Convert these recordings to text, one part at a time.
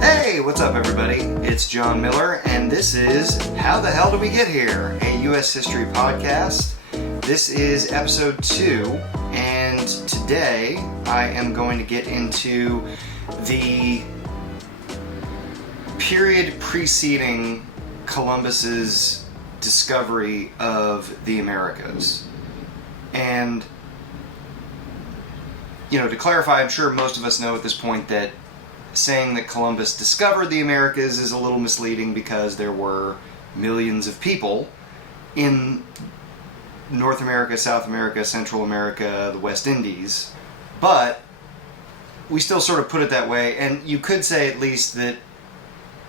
Hey, what's up everybody? It's John Miller, and this is How the Hell Did We Get Here? A U.S. History podcast. This is episode 2, and today I am going to get into the period preceding Columbus's discovery of the Americas. And, to clarify, I'm sure most of us know at this point that saying that Columbus discovered the Americas is a little misleading because there were millions of people in North America, South America, Central America, the West Indies. But we still sort of put it that way, and you could say at least that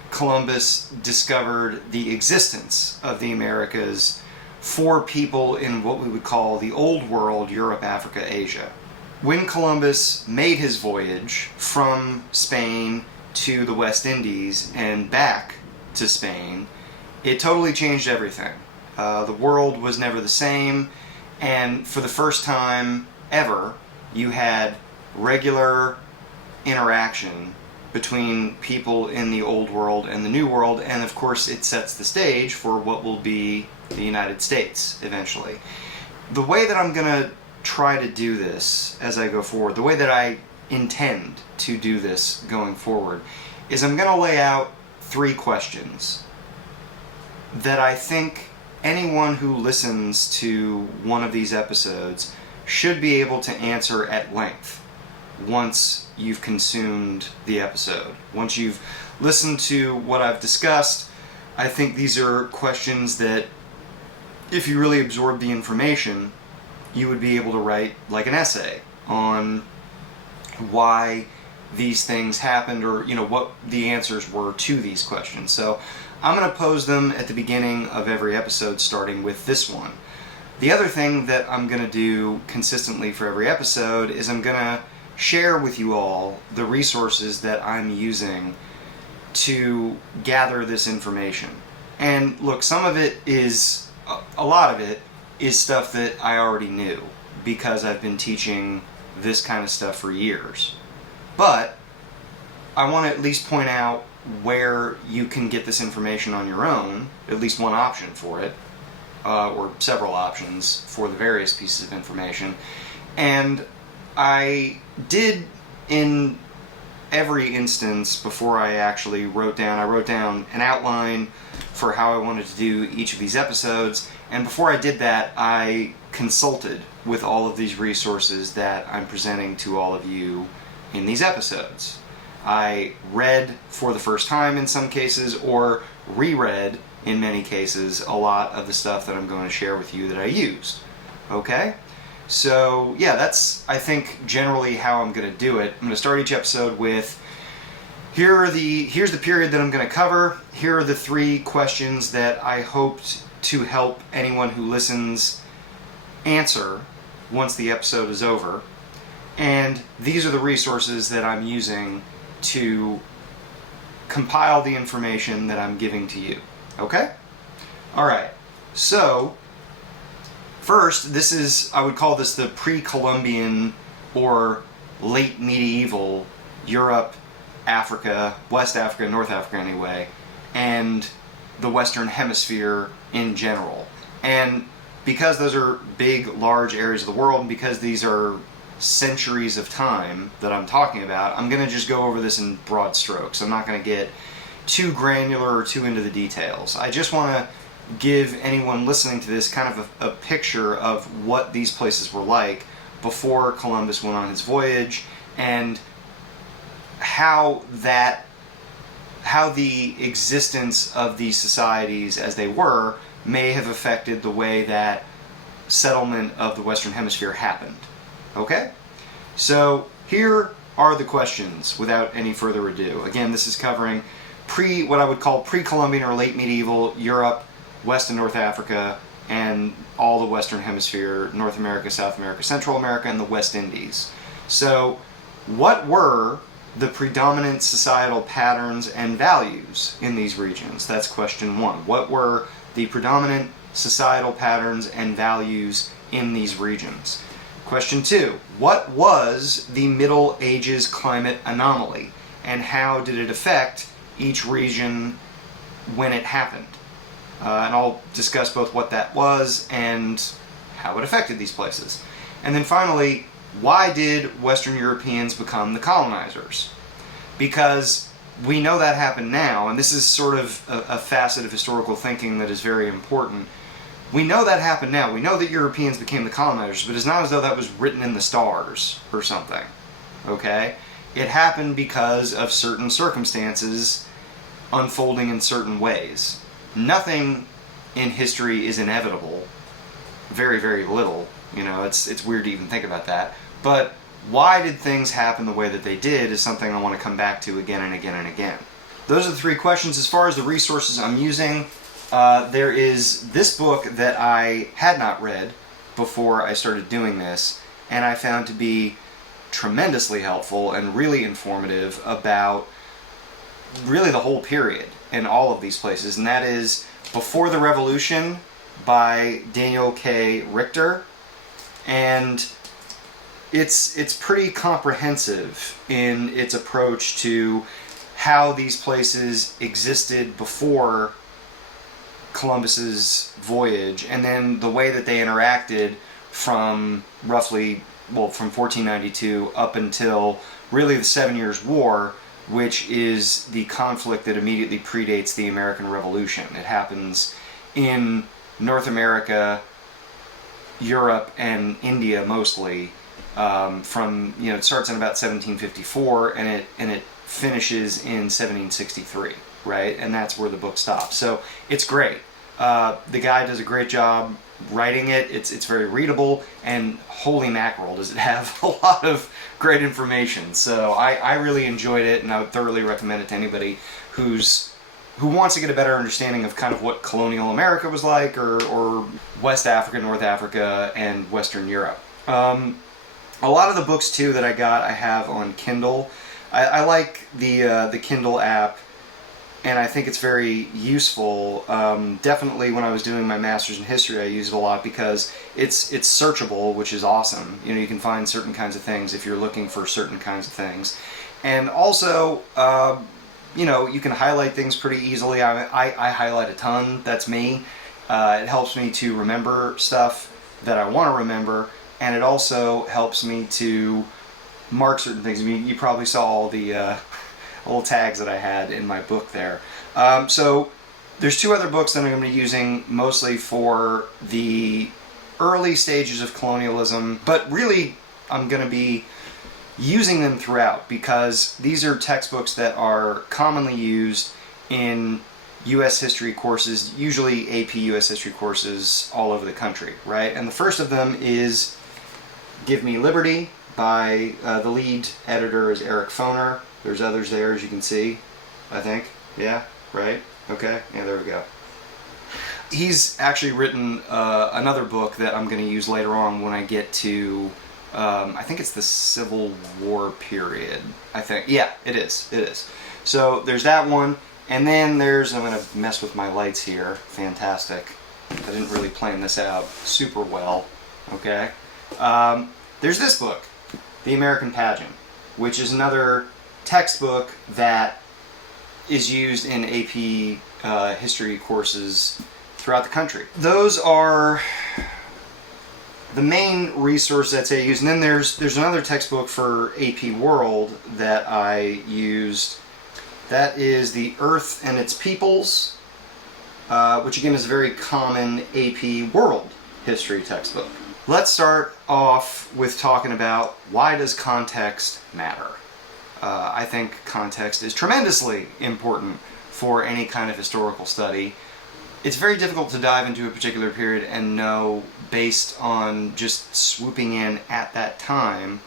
Columbus discovered the existence of the Americas for people in what we would call the Old World, Europe, Africa, Asia. When Columbus made his voyage from Spain to the West Indies and back to Spain, it totally changed everything. The world was never the same, and for the first time ever, you had regular interaction between people in the Old World and the New World, and of course it sets the stage for what will be the United States eventually. The way that I'm going to try to do this as I go forward, the way that I intend to do this going forward, is I'm going to lay out 3 questions that I think anyone who listens to one of these episodes should be able to answer at length once you've consumed the episode. Once you've listened to what I've discussed, I think these are questions that, if you really absorb the information, you would be able to write like an essay on why these things happened, or what the answers were to these questions. So I'm going to pose them at the beginning of every episode, starting with this one. The other thing that I'm going to do consistently for every episode is I'm going to share with you all the resources that I'm using to gather this information. And look, some of it is, a lot of it is stuff that I already knew because I've been teaching this kind of stuff for years. But I want to at least point out where you can get this information on your own, at least one option for it, or several options for the various pieces of information. And I did, in every instance, before I actually wrote down an outline for how I wanted to do each of these episodes, and before I did that, I consulted with all of these resources that I'm presenting to all of you in these episodes. I read for the first time in some cases, or reread in many cases, a lot of the stuff that I'm going to share with you that I used. Okay? So yeah, that's, I think, generally how I'm going to do it. I'm going to start each episode with, here's the period that I'm going to cover. Here are the 3 questions that I hoped to help anyone who listens answer once the episode is over. And these are the resources that I'm using to compile the information that I'm giving to you. Okay? Alright, so first, this is, I would call this the Pre-Columbian or late medieval Europe, Africa, West Africa, North Africa anyway, and the Western Hemisphere in general. And because those are big, large areas of the world, and because these are centuries of time that I'm talking about, I'm going to just go over this in broad strokes. I'm not going to get too granular or too into the details. I just want to give anyone listening to this kind of a picture of what these places were like before Columbus went on his voyage, and how the existence of these societies as they were may have affected the way that settlement of the Western Hemisphere happened. Okay? So here are the questions without any further ado. Again, this is covering what I would call pre-Columbian or late medieval Europe, West and North Africa, and all the Western Hemisphere, North America, South America, Central America, and the West Indies. So what were the predominant societal patterns and values in these regions? That's question 1. What were the predominant societal patterns and values in these regions? Question 2, what was the Middle Ages climate anomaly? and how did it affect each region when it happened. And I'll discuss both what that was and how it affected these places. And then finally, why did Western Europeans become the colonizers? Because we know that happened now, and this is sort of a facet of historical thinking that is very important. We know that happened now. We know that Europeans became the colonizers, but it's not as though that was written in the stars or something, okay? It happened because of certain circumstances unfolding in certain ways. Nothing in history is inevitable. Very, very little. You know, it's weird to even think about that. But why did things happen the way that they did is something I want to come back to again and again and again. Those are the three questions. As far as the resources I'm using, there is this book that I had not read before I started doing this, and I found to be tremendously helpful and really informative about really the whole period in all of these places, and that is Before the Revolution by Daniel K. Richter. And it's pretty comprehensive in its approach to how these places existed before Columbus's voyage, and then the way that they interacted from roughly, well, from 1492 up until really the 7 Years' War, which is the conflict that immediately predates the American Revolution. It happens in North America, Europe, and India mostly. From, you know, it starts in about 1754 and it finishes in 1763, right? And that's where the book stops. So it's great. The guy does a great job writing it. It's very readable, and holy mackerel, does it have a lot of great information. So I really enjoyed it, and I would thoroughly recommend it to anybody who wants to get a better understanding of kind of what colonial America was like, or West Africa, North Africa, and Western Europe. A lot of the books too that I have on Kindle. I like the Kindle app, and I think it's very useful. Definitely when I was doing my master's in history, I used it a lot because it's searchable, which is awesome. You know, you can find certain kinds of things if you're looking for certain kinds of things, and also you know, you can highlight things pretty easily. I highlight a ton. That's me. It helps me to remember stuff that I want to remember. And it also helps me to mark certain things. I mean, you probably saw all the little tags that I had in my book there. So there's two other books that I'm going to be using mostly for the early stages of colonialism, but really I'm going to be using them throughout because these are textbooks that are commonly used in U.S. history courses, usually AP U.S. history courses all over the country, right? And the first of them is Give Me Liberty by the lead editor is Eric Foner. There's others there, as you can see, I think. Yeah, right? Okay, yeah, there we go. He's actually written another book that I'm going to use later on when I get to, I think it's the Civil War period, I think. Yeah, it is. So there's that one, and then there's, I'm going to mess with my lights here, fantastic. I didn't really plan this out super well, okay? There's this book, The American Pageant, which is another textbook that is used in AP history courses throughout the country. Those are the main resource that I use. And then there's another textbook for AP World that I used. That is The Earth and Its Peoples, which again is a very common AP World history textbook. Let's start off with talking about why does context matter. I think context is tremendously important for any kind of historical study. It's very difficult to dive into a particular period and know, based on just swooping in at that time,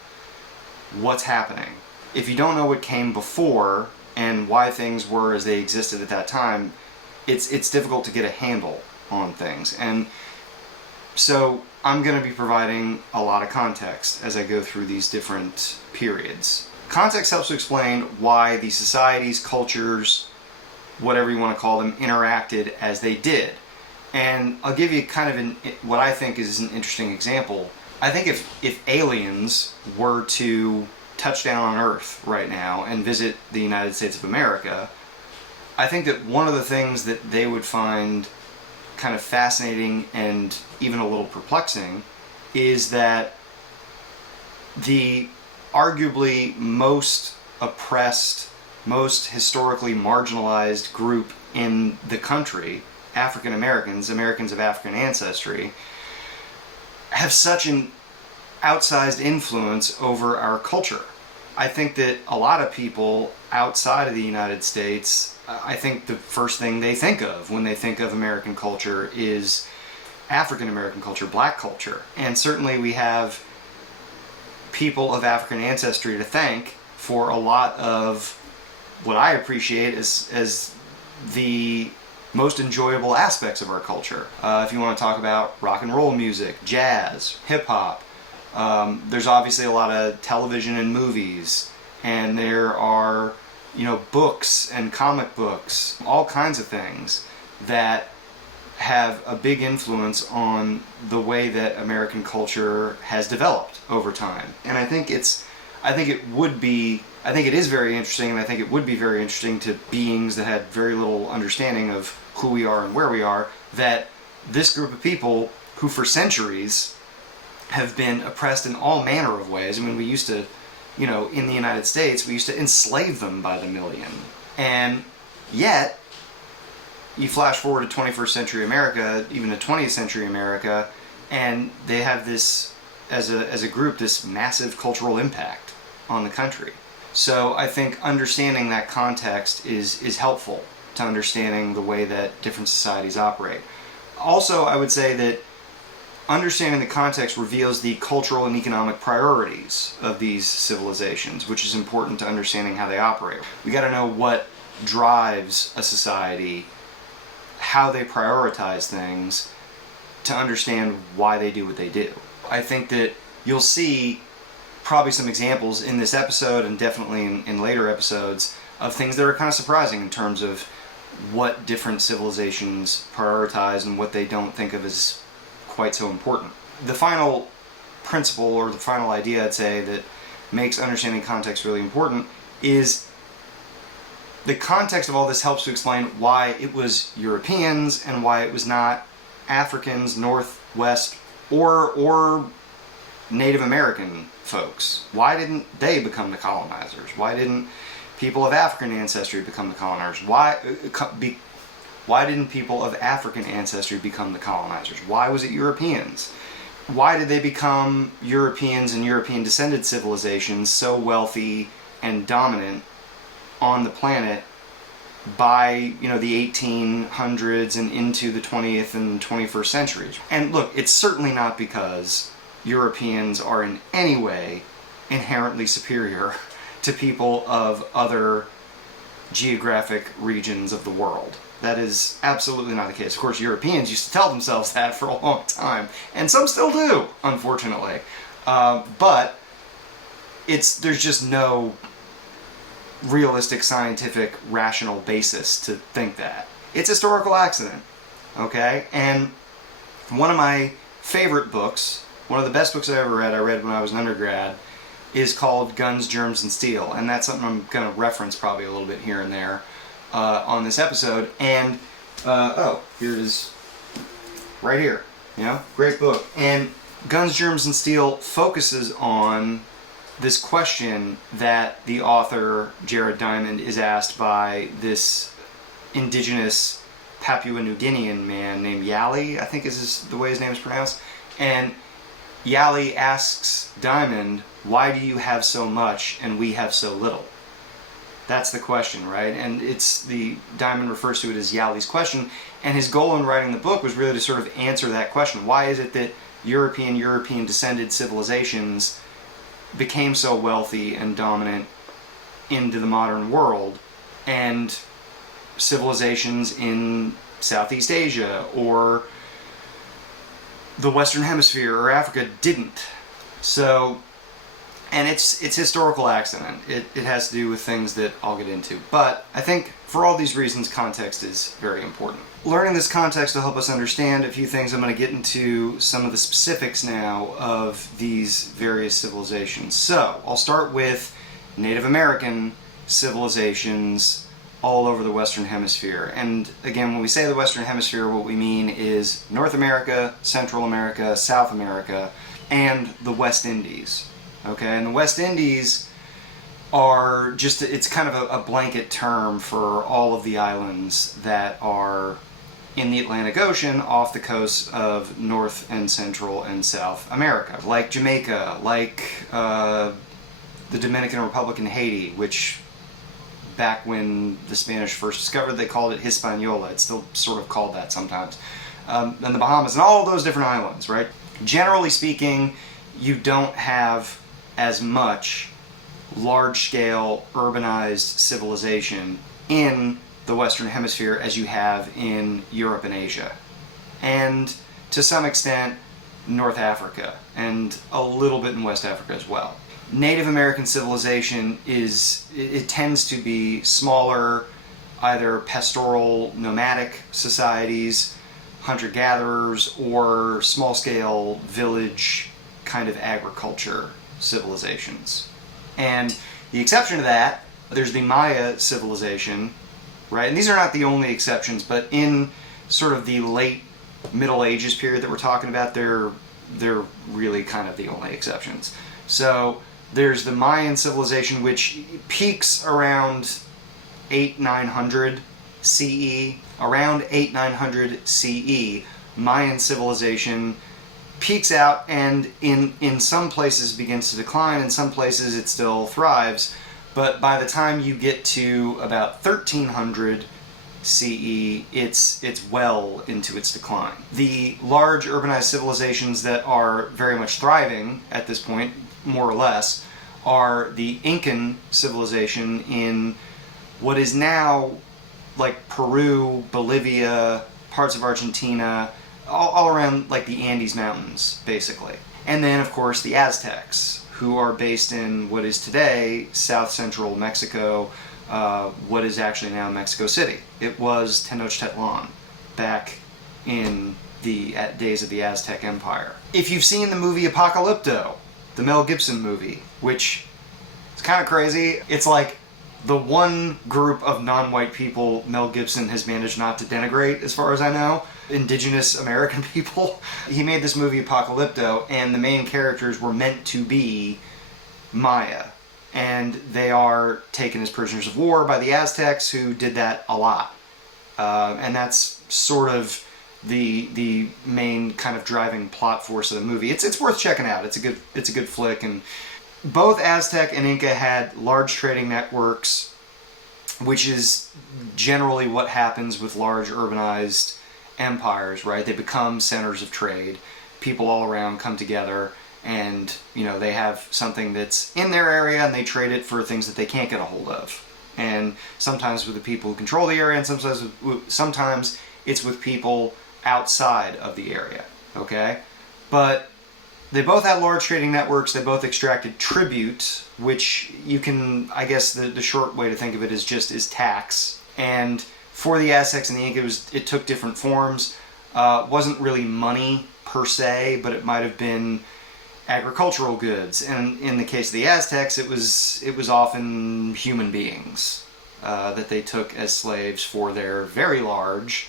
what's happening. If you don't know what came before and why things were as they existed at that time, it's difficult to get a handle on things. And so I'm going to be providing a lot of context as I go through these different periods. Context helps to explain why these societies, cultures, whatever you want to call them, interacted as they did. And I'll give you kind of what I think is an interesting example. I think if aliens were to touch down on Earth right now and visit the United States of America, I think that one of the things that they would find kind of fascinating and even a little perplexing is that the arguably most oppressed, most historically marginalized group in the country, African Americans, Americans of African ancestry, have such an outsized influence over our culture. I think that a lot of people outside of the United States, I think the first thing they think of when they think of American culture is African American culture, black culture. And certainly we have people of African ancestry to thank for a lot of what I appreciate as the most enjoyable aspects of our culture. If you want to talk about rock and roll music, jazz, hip-hop, there's obviously a lot of television and movies, and there are, books and comic books, all kinds of things that have a big influence on the way that American culture has developed over time. And I think it is very interesting, and I think it would be very interesting to beings that had very little understanding of who we are and where we are, that this group of people who for centuries have been oppressed in all manner of ways. I mean, we used to, in the United States, we used to enslave them by the million. And yet, you flash forward to 21st century America, even to 20th century America, and they have this, as a group, this massive cultural impact on the country. So I think understanding that context is helpful to understanding the way that different societies operate. Also, I would say that understanding the context reveals the cultural and economic priorities of these civilizations, which is important to understanding how they operate. We got to know what drives a society, how they prioritize things, to understand why they do what they do. I think that you'll see probably some examples in this episode, and definitely in later episodes, of things that are kind of surprising in terms of what different civilizations prioritize and what they don't think of as quite so important. The final principle, or the final idea, I'd say, that makes understanding context really important is the context of all this helps to explain why it was Europeans and why it was not Africans, Northwest, or Native American folks. Why didn't they become the colonizers? Why didn't people of African ancestry become the colonizers? Why didn't people of African ancestry become the colonizers? Why was it Europeans? Why did they become Europeans and European descended civilizations so wealthy and dominant on the planet by the 1800s and into the 20th and 21st centuries? And look, it's certainly not because Europeans are in any way inherently superior to people of other geographic regions of the world. That is absolutely not the case. Of course, Europeans used to tell themselves that for a long time, and some still do, unfortunately. But there's just no realistic, scientific, rational basis to think that. It's historical accident, okay? And one of my favorite books, one of the best books I ever read, I read when I was an undergrad, is called Guns, Germs, and Steel. And that's something I'm going to reference probably a little bit here and there on this episode. And, here it is, right here. Great book. And Guns, Germs, and Steel focuses on this question that the author, Jared Diamond, is asked by this indigenous Papua New Guinean man named Yali, I think is the way his name is pronounced. And Yali asks Diamond, why do you have so much and we have so little? That's the question, right? And Diamond refers to it as Yali's question, and his goal in writing the book was really to sort of answer that question. Why is it that European descended civilizations became so wealthy and dominant into the modern world, and civilizations in Southeast Asia or the Western Hemisphere or Africa didn't? So, And it's historical accident. It has to do with things that I'll get into. But I think for all these reasons, context is very important. Learning this context will help us understand a few things. I'm going to get into some of the specifics now of these various civilizations. So I'll start with Native American civilizations all over the Western Hemisphere. And again, when we say the Western Hemisphere, what we mean is North America, Central America, South America, and the West Indies. Okay, and the West Indies are just, it's kind of a blanket term for all of the islands that are in the Atlantic Ocean off the coast of North and Central and South America. Like Jamaica, like the Dominican Republic and Haiti, which back when the Spanish first discovered, they called it Hispaniola. It's still sort of called that sometimes. And the Bahamas and all of those different islands, right? Generally speaking, you don't have as much large-scale urbanized civilization in the Western Hemisphere as you have in Europe and Asia, and to some extent North Africa, and a little bit in West Africa as well. Native American civilization it tends to be smaller, either pastoral nomadic societies, hunter-gatherers, or small-scale village kind of agriculture civilizations. And the exception to that, there's the Maya civilization, right? And these are not the only exceptions, but in sort of the late Middle Ages period that we're talking about, they're really kind of the only exceptions. So there's the Mayan civilization, which peaks around 800-900 CE. Around 800-900 CE, Mayan civilization peaks out and in some places begins to decline, in some places it still thrives, but by the time you get to about 1300 CE, it's well into its decline. The large urbanized civilizations that are very much thriving at this point, more or less, are the Incan civilization in what is now like Peru, Bolivia, parts of Argentina, all around like the Andes Mountains, basically. And then, of course, the Aztecs, who are based in what is today south central Mexico, what is actually now Mexico City. It was Tenochtitlan back in the days of the Aztec Empire. If you've seen the movie Apocalypto, the Mel Gibson movie, which is kind of crazy, it's like the one group of non-white people Mel Gibson has managed not to denigrate, as far as I know, indigenous American people. He made this movie Apocalypto, and the main characters were meant to be Maya, and they are taken as prisoners of war by the Aztecs, who did that a lot. And that's sort of the main kind of driving plot force of the movie. It's worth checking out. It's a good flick. And both Aztec and Inca had large trading networks, which is generally what happens with large urbanized empires, right? They become centers of trade. People all around come together, and they have something that's in their area, and they trade it for things that they can't get a hold of. And sometimes with the people who control the area, and sometimes it's with people outside of the area. Okay, but they both had large trading networks. They both extracted tribute, which you can, I guess, the short way to think of it is tax. And for the Aztecs and the Inca, it took different forms. Wasn't really money per se, but it might have been agricultural goods. And in the case of the Aztecs, it was often human beings that they took as slaves for their very large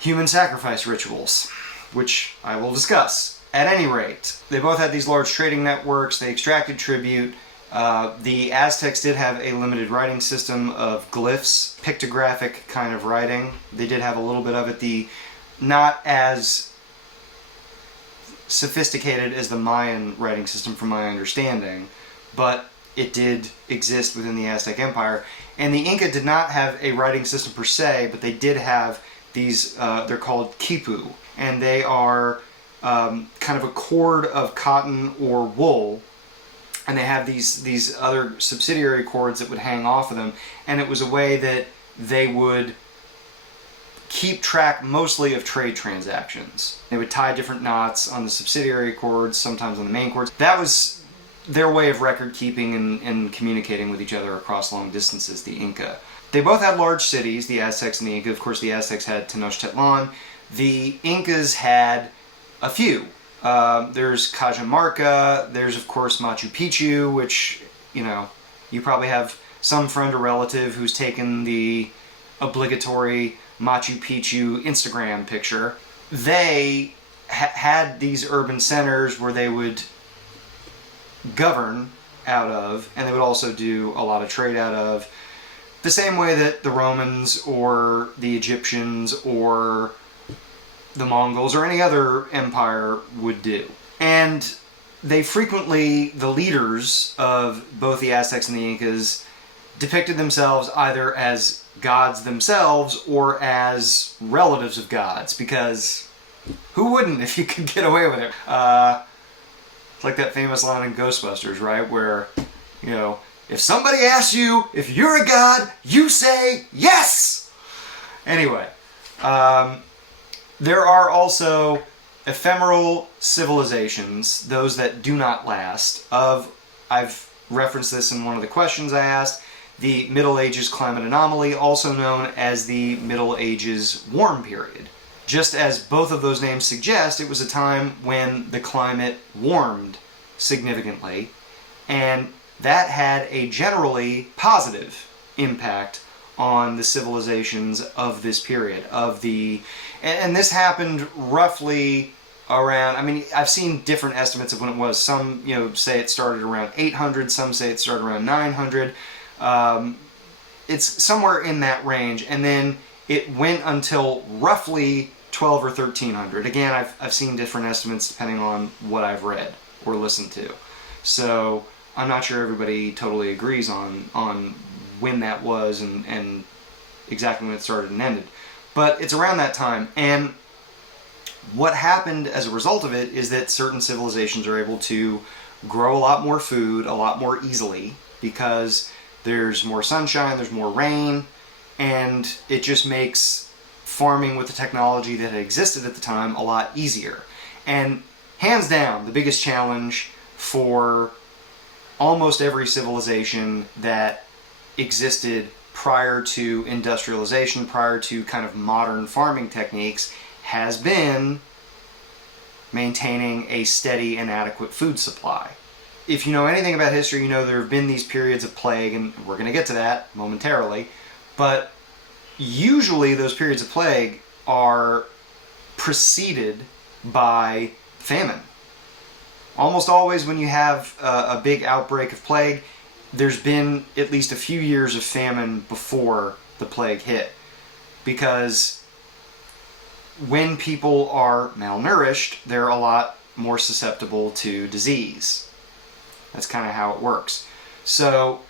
human sacrifice rituals, which I will discuss. At any rate, they both had these large trading networks. They extracted tribute. The Aztecs did have a limited writing system of glyphs, pictographic kind of writing. They did have a little bit of it. Not as sophisticated as the Mayan writing system, from my understanding, but it did exist within the Aztec Empire. And the Inca did not have a writing system per se, but they did have these, they're called quipu, and they are kind of a cord of cotton or wool, and they have these other subsidiary cords that would hang off of them, and it was a way that they would keep track mostly of trade transactions. They would tie different knots on the subsidiary cords, sometimes on the main cords. That was their way of record keeping and communicating with each other across long distances, the Inca. They both had large cities, the Aztecs and the Inca. Of course, the Aztecs had Tenochtitlan. The Incas had a few. There's Cajamarca, there's of course Machu Picchu, which, you probably have some friend or relative who's taken the obligatory Machu Picchu Instagram picture. They had these urban centers where they would govern out of, and they would also do a lot of trade out of, the same way that the Romans or the Egyptians or the Mongols or any other empire would do. And they frequently, the leaders of both the Aztecs and the Incas, depicted themselves either as gods themselves or as relatives of gods, because who wouldn't if you could get away with it? It's like that famous line in Ghostbusters, right? Where, if somebody asks you if you're a god, you say yes! Anyway, there are also ephemeral civilizations, those that do not last. I've referenced this in one of the questions I asked, the Middle Ages climate anomaly, also known as the Middle Ages warm period. Just as both of those names suggest, it was a time when the climate warmed significantly, and that had a generally positive impact on the civilizations of this period, and this happened roughly around, I've seen different estimates of when it was. Some, say it started around 800, some say it started around 900. It's somewhere in that range, and then it went until roughly 12 or 1300. Again, I've seen different estimates depending on what I've read or listened to. So I'm not sure everybody totally agrees on when that was and exactly when it started and ended. But it's around that time, and what happened as a result of it is that certain civilizations are able to grow a lot more food a lot more easily because there's more sunshine, there's more rain, and it just makes farming with the technology that had existed at the time a lot easier. And hands down, the biggest challenge for almost every civilization that existed prior to industrialization, prior to kind of modern farming techniques, has been maintaining a steady and adequate food supply. If you know anything about history, you know there have been these periods of plague, and we're going to get to that momentarily, but usually those periods of plague are preceded by famine. Almost always when you have a big outbreak of plague, there's been at least a few years of famine before the plague hit. Because when people are malnourished, they're a lot more susceptible to disease. That's kind of how it works. So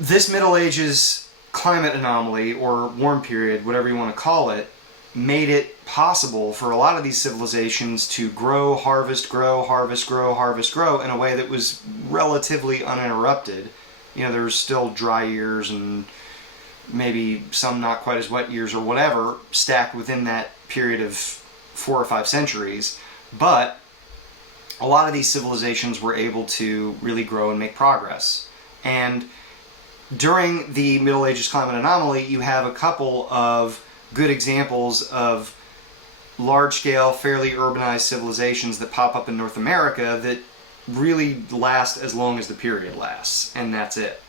this Middle Ages climate anomaly, or warm period, whatever you want to call it, made it possible for a lot of these civilizations to grow, harvest, grow, harvest, grow, harvest, grow in a way that was relatively uninterrupted. There was still dry years and maybe some not quite as wet years or whatever stacked within that period of 4 or 5 centuries, but a lot of these civilizations were able to really grow and make progress. And during the Middle Ages climate anomaly, you have a couple of good examples of large-scale, fairly urbanized civilizations that pop up in North America that really last as long as the period lasts, and that's it.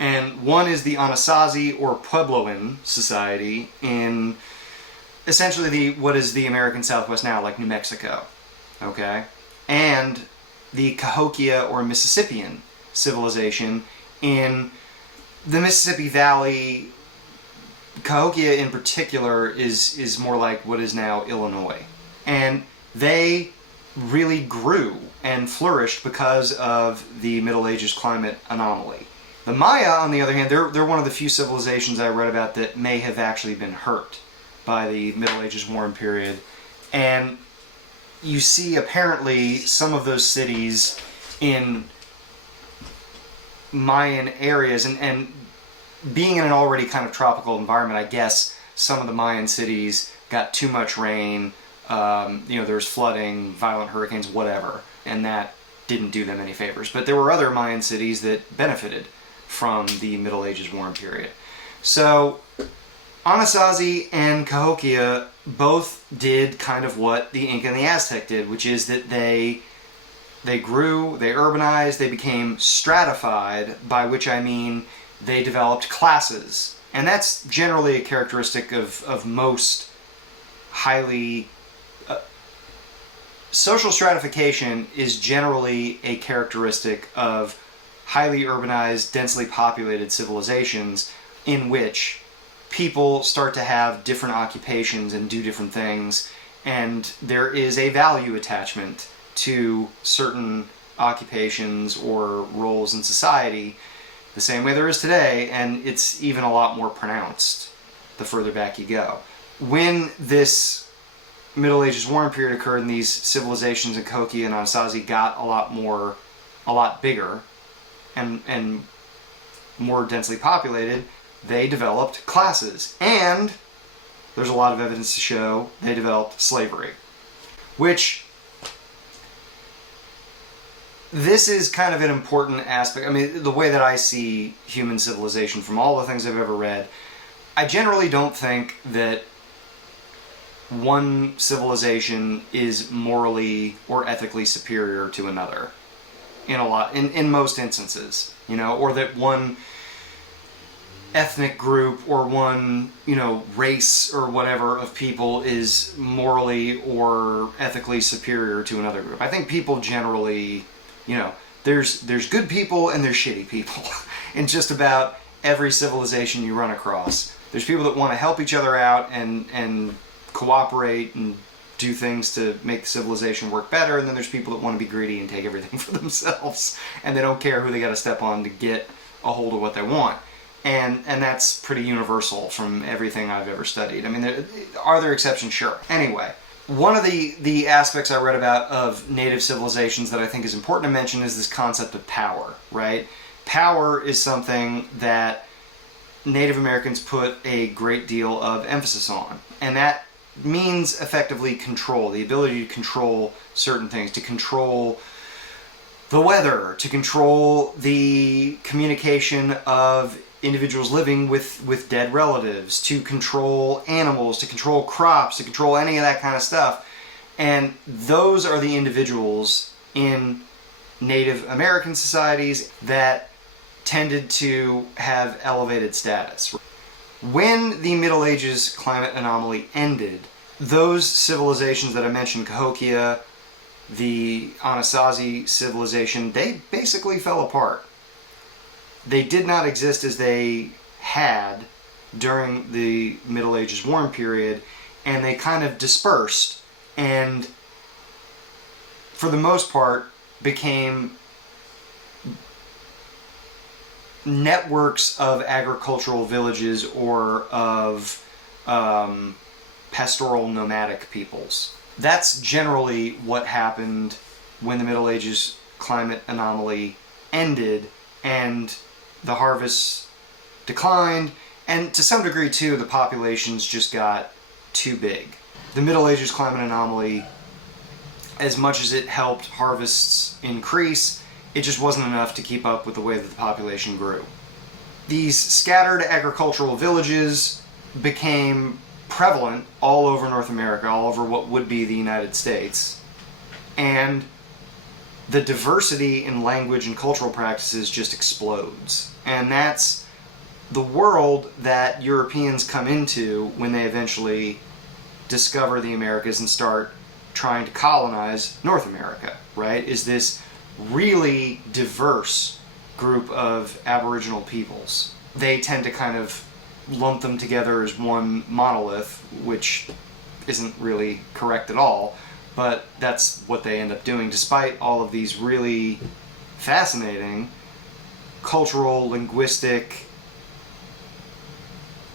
And one is the Anasazi or Puebloan society in essentially what is the American Southwest now, like New Mexico, okay? And the Cahokia or Mississippian civilization in the Mississippi Valley. Cahokia in particular is more like what is now Illinois. And they really grew and flourished because of the Middle Ages climate anomaly. The Maya, on the other hand, they're one of the few civilizations I read about that may have actually been hurt by the Middle Ages warm period. And you see apparently some of those cities in Mayan areas, and being in an already kind of tropical environment, I guess some of the Mayan cities got too much rain, there was flooding, violent hurricanes, whatever, and that didn't do them any favors. But there were other Mayan cities that benefited from the Middle Ages warm period. So Anasazi and Cahokia both did kind of what the Inca and the Aztec did, which is that they grew, they urbanized, they became stratified, by which I mean they developed classes. And that's generally a characteristic of most highly... social stratification is generally a characteristic of highly urbanized, densely populated civilizations in which people start to have different occupations and do different things, and there is a value attachment to certain occupations or roles in society the same way there is today, and it's even a lot more pronounced the further back you go. When this Middle Ages warm period occurred and these civilizations in Cahokia and Anasazi got a lot bigger and more densely populated, they developed classes, and there's a lot of evidence to show they developed slavery, which this is kind of an important aspect. I mean, the way that I see human civilization from all the things I've ever read, I generally don't think that one civilization is morally or ethically superior to another in most instances, or that one ethnic group or one, race or whatever of people is morally or ethically superior to another group. I think people generally, there's good people and there's shitty people in just about every civilization you run across. There's people that want to help each other out and cooperate and do things to make the civilization work better, and then there's people that want to be greedy and take everything for themselves, and they don't care who they got to step on to get a hold of what they want. And that's pretty universal from everything I've ever studied. I mean, are there exceptions? Sure. Anyway, one of the aspects I read about of native civilizations that I think is important to mention is this concept of power, right? Power is something that Native Americans put a great deal of emphasis on, and that means effectively control, the ability to control certain things, to control the weather, to control the communication of individuals living with dead relatives, to control animals, to control crops, to control any of that kind of stuff. And those are the individuals in Native American societies that tended to have elevated status. When the Middle Ages climate anomaly ended, those civilizations that I mentioned, Cahokia, the Anasazi civilization, they basically fell apart. They did not exist as they had during the Middle Ages warm period, and they kind of dispersed and, for the most part, became networks of agricultural villages or of pastoral nomadic peoples. That's generally what happened when the Middle Ages climate anomaly ended and the harvests declined, and to some degree too the populations just got too big. The Middle Ages climate anomaly, as much as it helped harvests increase, it just wasn't enough to keep up with the way that the population grew. These scattered agricultural villages became prevalent all over North America, all over what would be the United States, and the diversity in language and cultural practices just explodes. And that's the world that Europeans come into when they eventually discover the Americas and start trying to colonize North America, right? Is this really diverse group of Aboriginal peoples. They tend to kind of lump them together as one monolith, which isn't really correct at all, but that's what they end up doing, despite all of these really fascinating cultural, linguistic,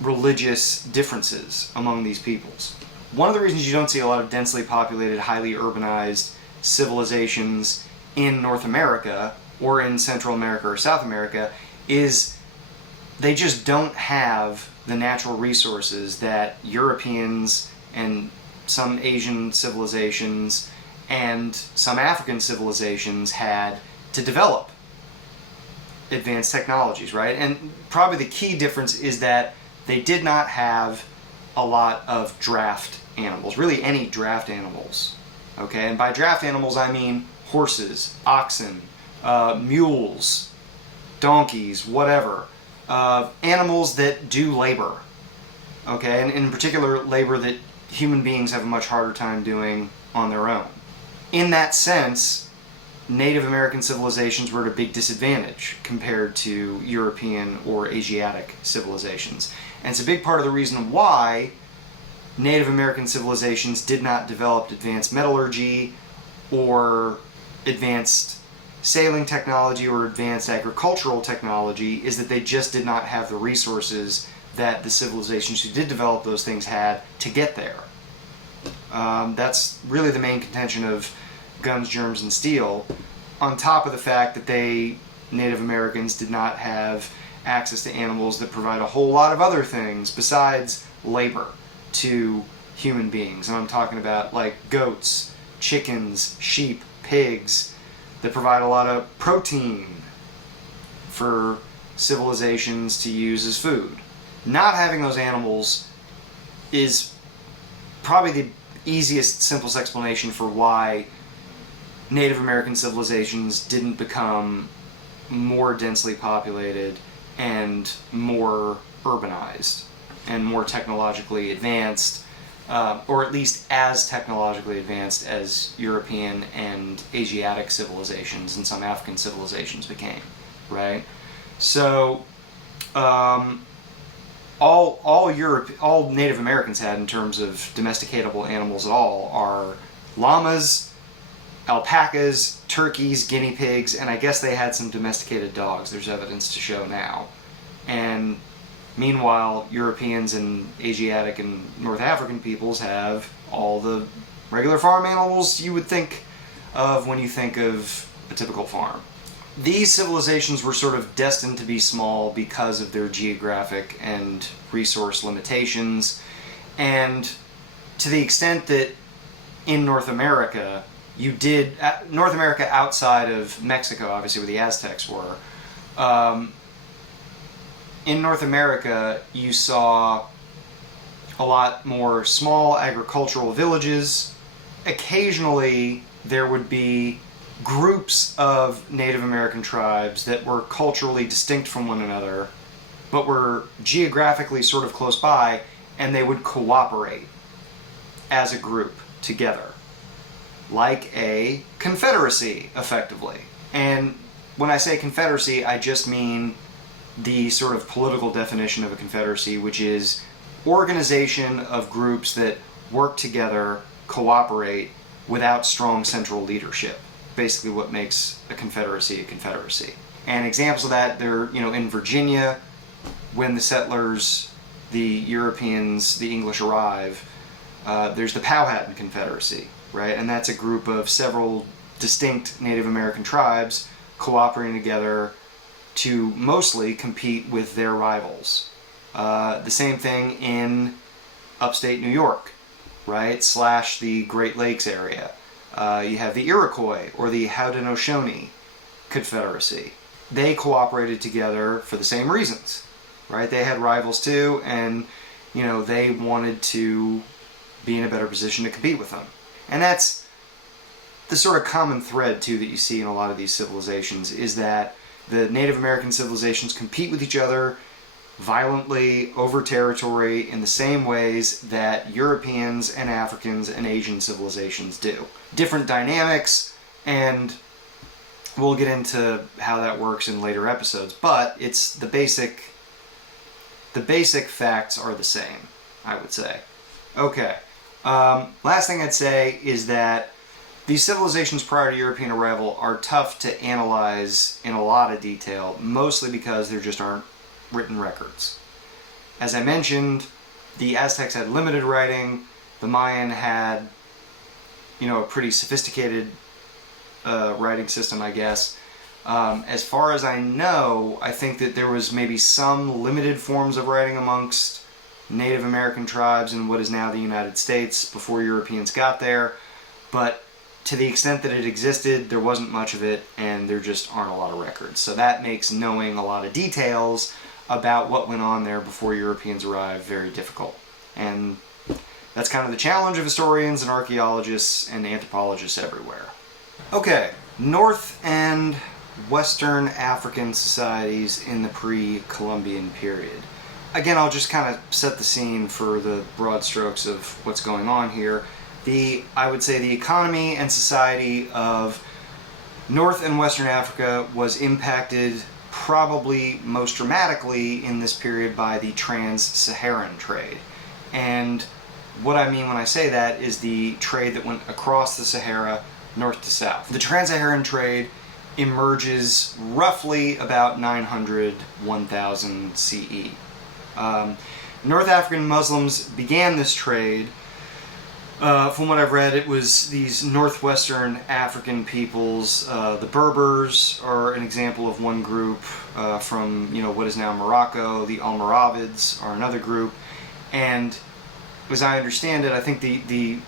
religious differences among these peoples. One of the reasons you don't see a lot of densely populated, highly urbanized civilizations in North America or in Central America or South America is they just don't have the natural resources that Europeans and some Asian civilizations and some African civilizations had to develop advanced technologies, right? And probably the key difference is that they did not have a lot of draft animals, really any draft animals, okay? And by draft animals, I mean horses, oxen, mules, donkeys, whatever. Animals that do labor, okay? And in particular, labor that human beings have a much harder time doing on their own. In that sense, Native American civilizations were at a big disadvantage compared to European or Asiatic civilizations. And it's a big part of the reason why Native American civilizations did not develop advanced metallurgy or advanced sailing technology or advanced agricultural technology, is that they just did not have the resources that the civilizations who did develop those things had to get there. That's really the main contention of Guns, Germs, and Steel, on top of the fact that Native Americans, did not have access to animals that provide a whole lot of other things besides labor to human beings. And I'm talking about like goats, chickens, sheep, pigs, that provide a lot of protein for civilizations to use as food. Not having those animals is probably the easiest, simplest explanation for why Native American civilizations didn't become more densely populated and more urbanized and more technologically advanced, or at least as technologically advanced as European and Asiatic civilizations and some African civilizations became, right? So all Native Americans had in terms of domesticatable animals at all are llamas, alpacas, turkeys, guinea pigs, and I guess they had some domesticated dogs. There's evidence to show now. And meanwhile, Europeans and Asiatic and North African peoples have all the regular farm animals you would think of when you think of a typical farm. These civilizations were sort of destined to be small because of their geographic and resource limitations, and to the extent that in North America, North America outside of Mexico, obviously where the Aztecs were, in North America you saw a lot more small agricultural villages. Occasionally there would be groups of Native American tribes that were culturally distinct from one another, but were geographically sort of close by, and they would cooperate as a group together, like a confederacy, effectively. And when I say confederacy, I just mean the sort of political definition of a confederacy, which is organization of groups that work together, cooperate, without strong central leadership. Basically what makes a confederacy a confederacy. And examples of that, they're, in Virginia, when the settlers, the Europeans, the English arrive, there's the Powhatan Confederacy, right? And that's a group of several distinct Native American tribes cooperating together to mostly compete with their rivals. The same thing in upstate New York, right? / the Great Lakes area. You have the Iroquois, or the Haudenosaunee Confederacy. They cooperated together for the same reasons, right? They had rivals too, and they wanted to be in a better position to compete with them. And that's the sort of common thread too that you see in a lot of these civilizations, is that the Native American civilizations compete with each other violently over territory in the same ways that Europeans and Africans and Asian civilizations do. Different dynamics, and we'll get into how that works in later episodes, but it's the basic facts are the same, I would say. Okay, last thing I'd say is that these civilizations prior to European arrival are tough to analyze in a lot of detail, mostly because there just aren't written records. As I mentioned, the Aztecs had limited writing, the Mayan had, a pretty sophisticated writing system, I guess. As far as I know, I think that there was maybe some limited forms of writing amongst Native American tribes in what is now the United States before Europeans got there, but to the extent that it existed, there wasn't much of it, and there just aren't a lot of records. So that makes knowing a lot of details about what went on there before Europeans arrived very difficult. And that's kind of the challenge of historians and archaeologists and anthropologists everywhere. Okay, North and Western African societies in the pre-Columbian period. Again, I'll just kind of set the scene for the broad strokes of what's going on here. I would say the economy and society of North and Western Africa was impacted probably most dramatically in this period by the trans-Saharan trade. And what I mean when I say that is the trade that went across the Sahara north to south. The trans-Saharan trade emerges roughly about 900, 1000 CE. North African Muslims began this trade. From what I've read, it was these northwestern African peoples. The Berbers are an example of one group from what is now Morocco. The Almoravids are another group. And as I understand it, I think the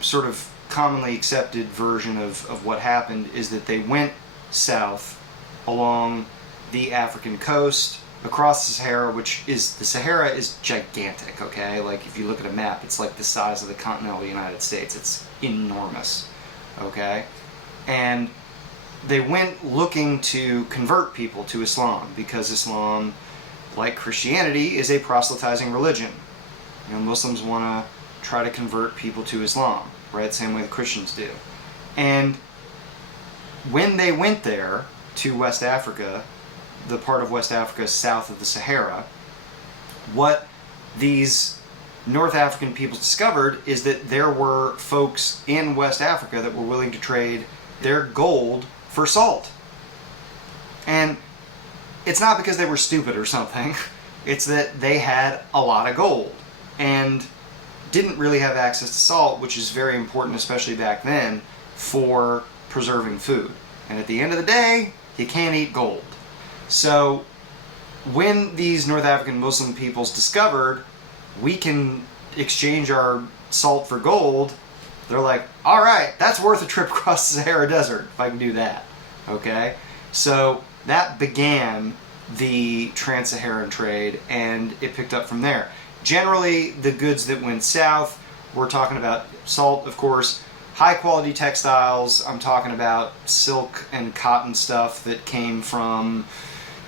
sort of commonly accepted version of what happened is that they went south along the African coast, across the Sahara, the Sahara is gigantic, okay? Like, if you look at a map, it's like the size of the continental United States. It's enormous, okay? And they went looking to convert people to Islam, because Islam, like Christianity, is a proselytizing religion. Muslims want to try to convert people to Islam, right? Same way the Christians do. And when they went there to West Africa, the part of West Africa south of the Sahara, what these North African peoples discovered is that there were folks in West Africa that were willing to trade their gold for salt. And it's not because they were stupid or something, it's that they had a lot of gold and didn't really have access to salt, which is very important, especially back then, for preserving food. And at the end of the day, you can't eat gold. So when these North African Muslim peoples discovered we can exchange our salt for gold, they're like, all right, that's worth a trip across the Sahara Desert if I can do that. Okay? So that began the trans-Saharan trade, and it picked up from there. Generally, the goods that went south, we're talking about salt, of course, high-quality textiles. I'm talking about silk and cotton stuff that came from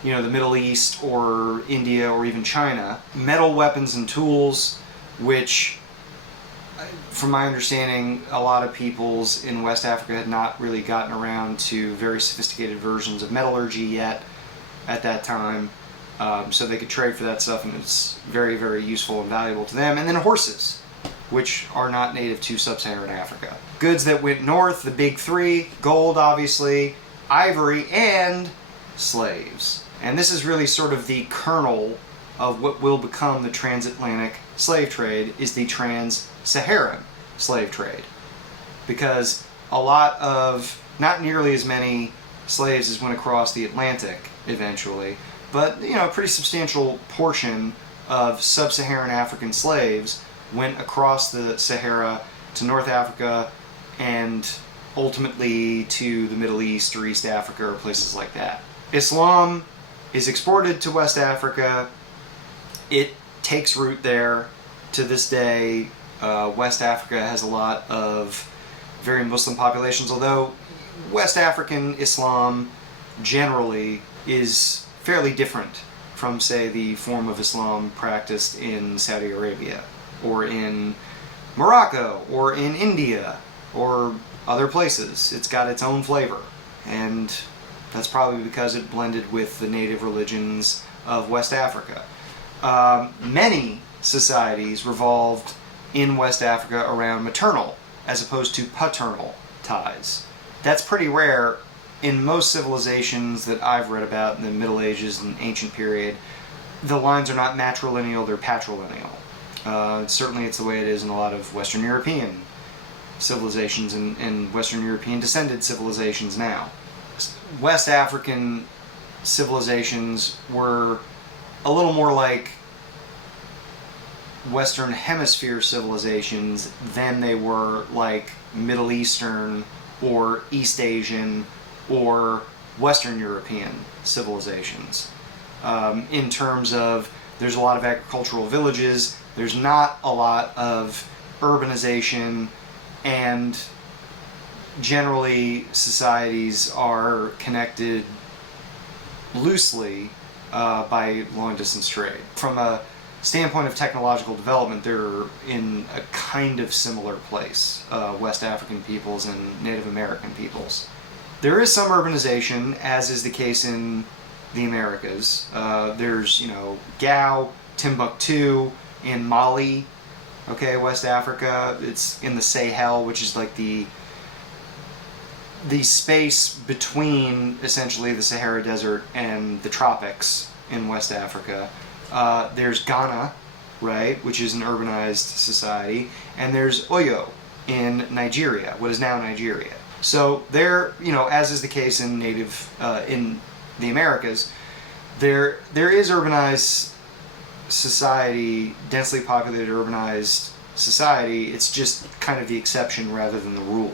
the Middle East or India or even China. Metal weapons and tools, which, from my understanding, a lot of peoples in West Africa had not really gotten around to very sophisticated versions of metallurgy yet at that time. So they could trade for that stuff, and it's very, very useful and valuable to them. And then horses, which are not native to sub-Saharan Africa. Goods that went north, the big three: gold, obviously, ivory, and slaves. And this is really sort of the kernel of what will become the transatlantic slave trade, is the trans-Saharan slave trade. Because a lot of, not nearly as many slaves as went across the Atlantic eventually, but a pretty substantial portion of sub-Saharan African slaves went across the Sahara to North Africa and ultimately to the Middle East or East Africa or places like that. Islam is exported to West Africa. It takes root there. To this day, West Africa has a lot of very Muslim populations, although West African Islam generally is fairly different from, say, the form of Islam practiced in Saudi Arabia or in Morocco or in India or other places. It's got its own flavor, and that's probably because it blended with the native religions of West Africa. Many societies revolved in West Africa around maternal as opposed to paternal ties. That's pretty rare. In most civilizations that I've read about in the Middle Ages and ancient period, the lines are not matrilineal, they're patrilineal. Certainly it's the way it is in a lot of Western European civilizations and Western European descended civilizations now. West African civilizations were a little more like Western Hemisphere civilizations than they were like Middle Eastern or East Asian or Western European civilizations. In terms of, there's a lot of agricultural villages, there's not a lot of urbanization, and generally societies are connected loosely by long-distance trade. From a standpoint of technological development, they're in a kind of similar place, West African peoples and Native American peoples. There is some urbanization, as is the case in the Americas. There's, Gao, Timbuktu in Mali, okay, West Africa. It's in the Sahel, which is like the space between essentially the Sahara Desert and the tropics in West Africa. There's Ghana, right, which is an urbanized society, and there's Oyo in Nigeria, what is now Nigeria. So there, as is the case in in the Americas, there is urbanized society, densely populated urbanized society. It's just kind of the exception rather than the rule.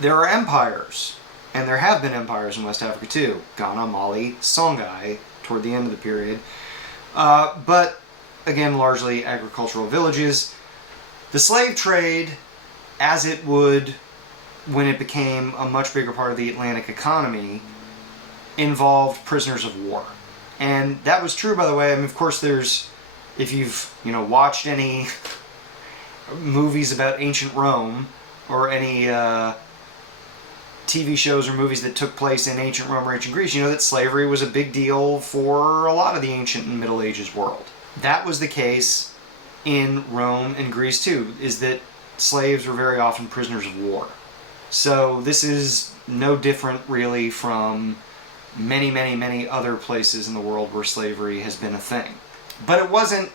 There are empires, and there have been empires in West Africa too. Ghana, Mali, Songhai, toward the end of the period. But, again, largely agricultural villages. The slave trade, as it would when it became a much bigger part of the Atlantic economy, involved prisoners of war. And that was true, by the way. I mean, of course, if you've, watched any movies about ancient Rome, or any TV shows or movies that took place in ancient Rome or ancient Greece, you know that slavery was a big deal for a lot of the ancient and Middle Ages world. That was the case in Rome and Greece too, is that slaves were very often prisoners of war. So this is no different really from many, many, many other places in the world where slavery has been a thing. But it wasn't,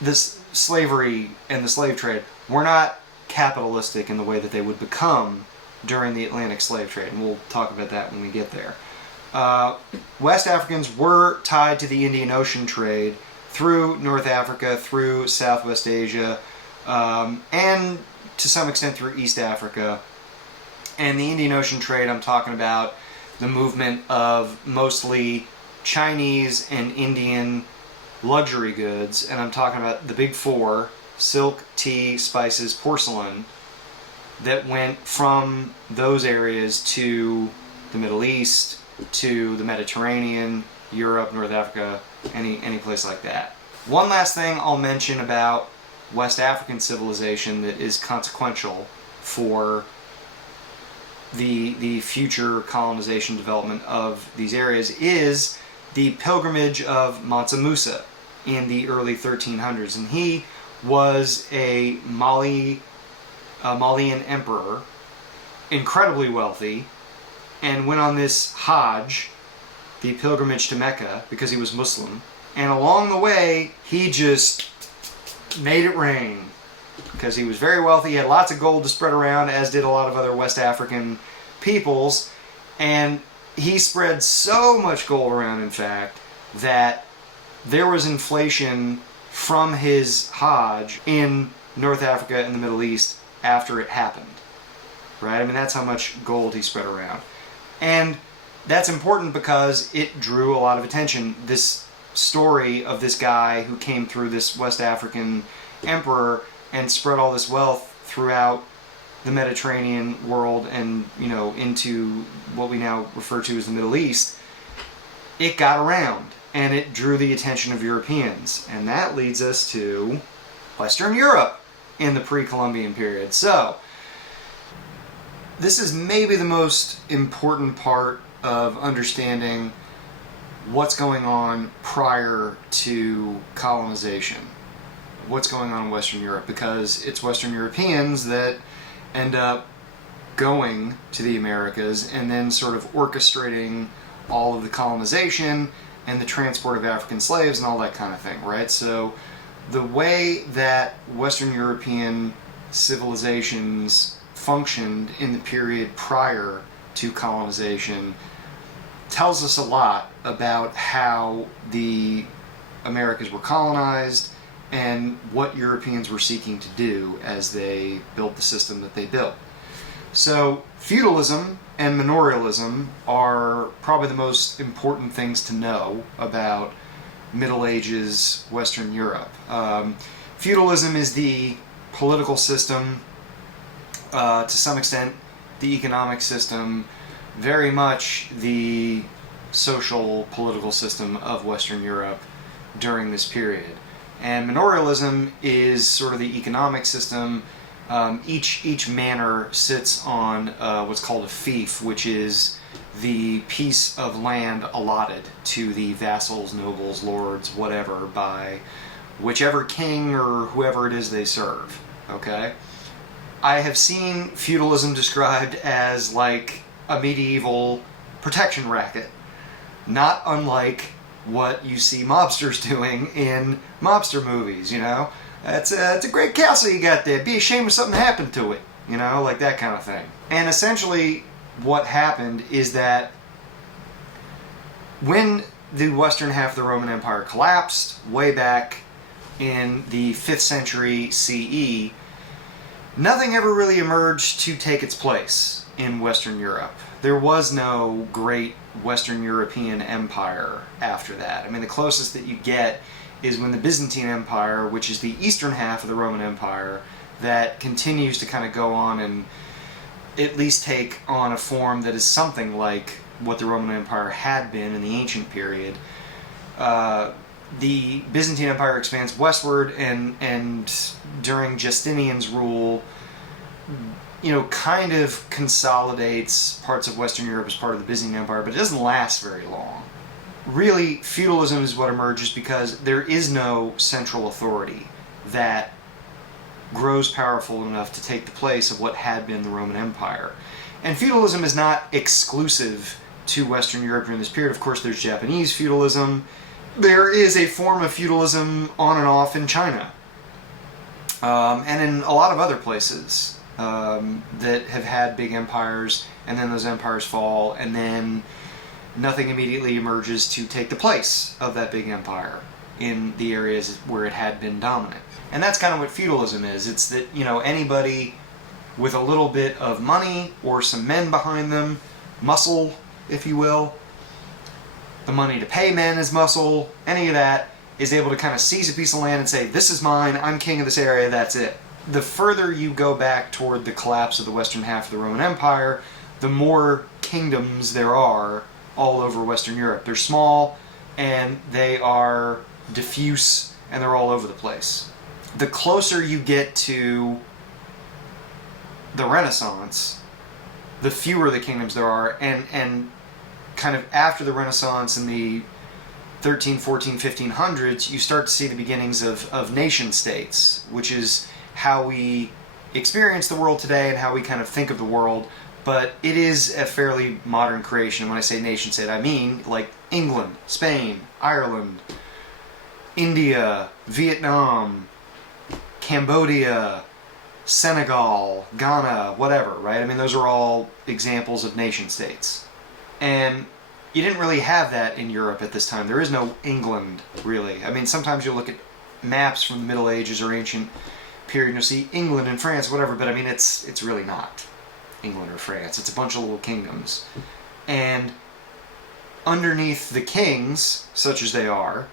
this slavery and the slave trade were not capitalistic in the way that they would become during the Atlantic slave trade, and we'll talk about that when we get there. West Africans were tied to the Indian Ocean trade through North Africa, through Southwest Asia, and to some extent through East Africa. And the Indian Ocean trade, I'm talking about the movement of mostly Chinese and Indian luxury goods, and I'm talking about the big four: silk, tea, spices, porcelain, that went from those areas to the Middle East, to the Mediterranean, Europe, North Africa, any place like that. One last thing I'll mention about West African civilization that is consequential for the future colonization development of these areas is the pilgrimage of Mansa Musa in the early 1300s. And he was a Malian emperor, incredibly wealthy, and went on this Hajj, the pilgrimage to Mecca, because he was Muslim. And along the way, he just made it rain, because he was very wealthy. He had lots of gold to spread around, as did a lot of other West African peoples. And he spread so much gold around, in fact, that there was inflation from his Hajj in North Africa and the Middle East after it happened. Right? I mean, that's how much gold he spread around. And that's important because it drew a lot of attention. This story of this guy who came through, this West African emperor, and spread all this wealth throughout the Mediterranean world and, into what we now refer to as the Middle East, it got around and it drew the attention of Europeans. And that leads us to Western Europe in the Pre-Columbian period. So, this is maybe the most important part of understanding what's going on prior to colonization. What's going on in Western Europe, because it's Western Europeans that end up going to the Americas and then sort of orchestrating all of the colonization and the transport of African slaves and all that kind of thing, right? So the way that Western European civilizations functioned in the period prior to colonization tells us a lot about how the Americas were colonized and what Europeans were seeking to do as they built the system that they built. So feudalism and manorialism are probably the most important things to know about Middle Ages Western Europe. Feudalism is the political system, to some extent the economic system, very much the social political system of Western Europe during this period. And manorialism is sort of the economic system. Each manor sits on what's called a fief, which is the piece of land allotted to the vassals, nobles, lords, whatever, by whichever king or whoever it is they serve. Okay? I have seen feudalism described as like a medieval protection racket, not unlike what you see mobsters doing in mobster movies, you know? It's a great castle you got there. Be ashamed if something happened to it, you know, like that kind of thing. And essentially what happened is that when the western half of the Roman Empire collapsed, way back in the 5th century CE, nothing ever really emerged to take its place in Western Europe. There was no great Western European empire after that. I mean, the closest that you get is when the Byzantine Empire, which is the eastern half of the Roman Empire, that continues to kind of go on and at least take on a form that is something like what the Roman Empire had been in the ancient period. The Byzantine Empire expands westward, and during Justinian's rule, you know, kind of consolidates parts of Western Europe as part of the Byzantine Empire, but it doesn't last very long. Really, feudalism is what emerges because there is no central authority that grows powerful enough to take the place of what had been the Roman Empire. And feudalism is not exclusive to Western Europe during this period. Of course, there's Japanese feudalism. There is a form of feudalism on and off in China, and in a lot of other places that have had big empires, and then those empires fall, and then nothing immediately emerges to take the place of that big empire in the areas where it had been dominant. And that's kind of what feudalism is. It's that, you know, anybody with a little bit of money or some men behind them, muscle, if you will, the money to pay men is muscle, any of that, is able to kind of seize a piece of land and say, this is mine, I'm king of this area, that's it. The further you go back toward the collapse of the western half of the Roman Empire, the more kingdoms there are all over Western Europe. They're small, and they are diffuse, and they're all over the place. The closer you get to the Renaissance, the fewer the kingdoms there are, and kind of after the Renaissance in the 13, 14, 1500s, you start to see the beginnings of nation states, which is how we experience the world today and how we kind of think of the world, but it is a fairly modern creation. When I say nation state, I mean like England, Spain, Ireland, India, Vietnam, Cambodia, Senegal, Ghana, whatever, right? I mean, those are all examples of nation states. And you didn't really have that in Europe at this time. There is no England, really. I mean, sometimes you'll look at maps from the Middle Ages or ancient period and you'll see England and France, whatever, but I mean, it's really not England or France. It's a bunch of little kingdoms. And underneath the kings, such as they are,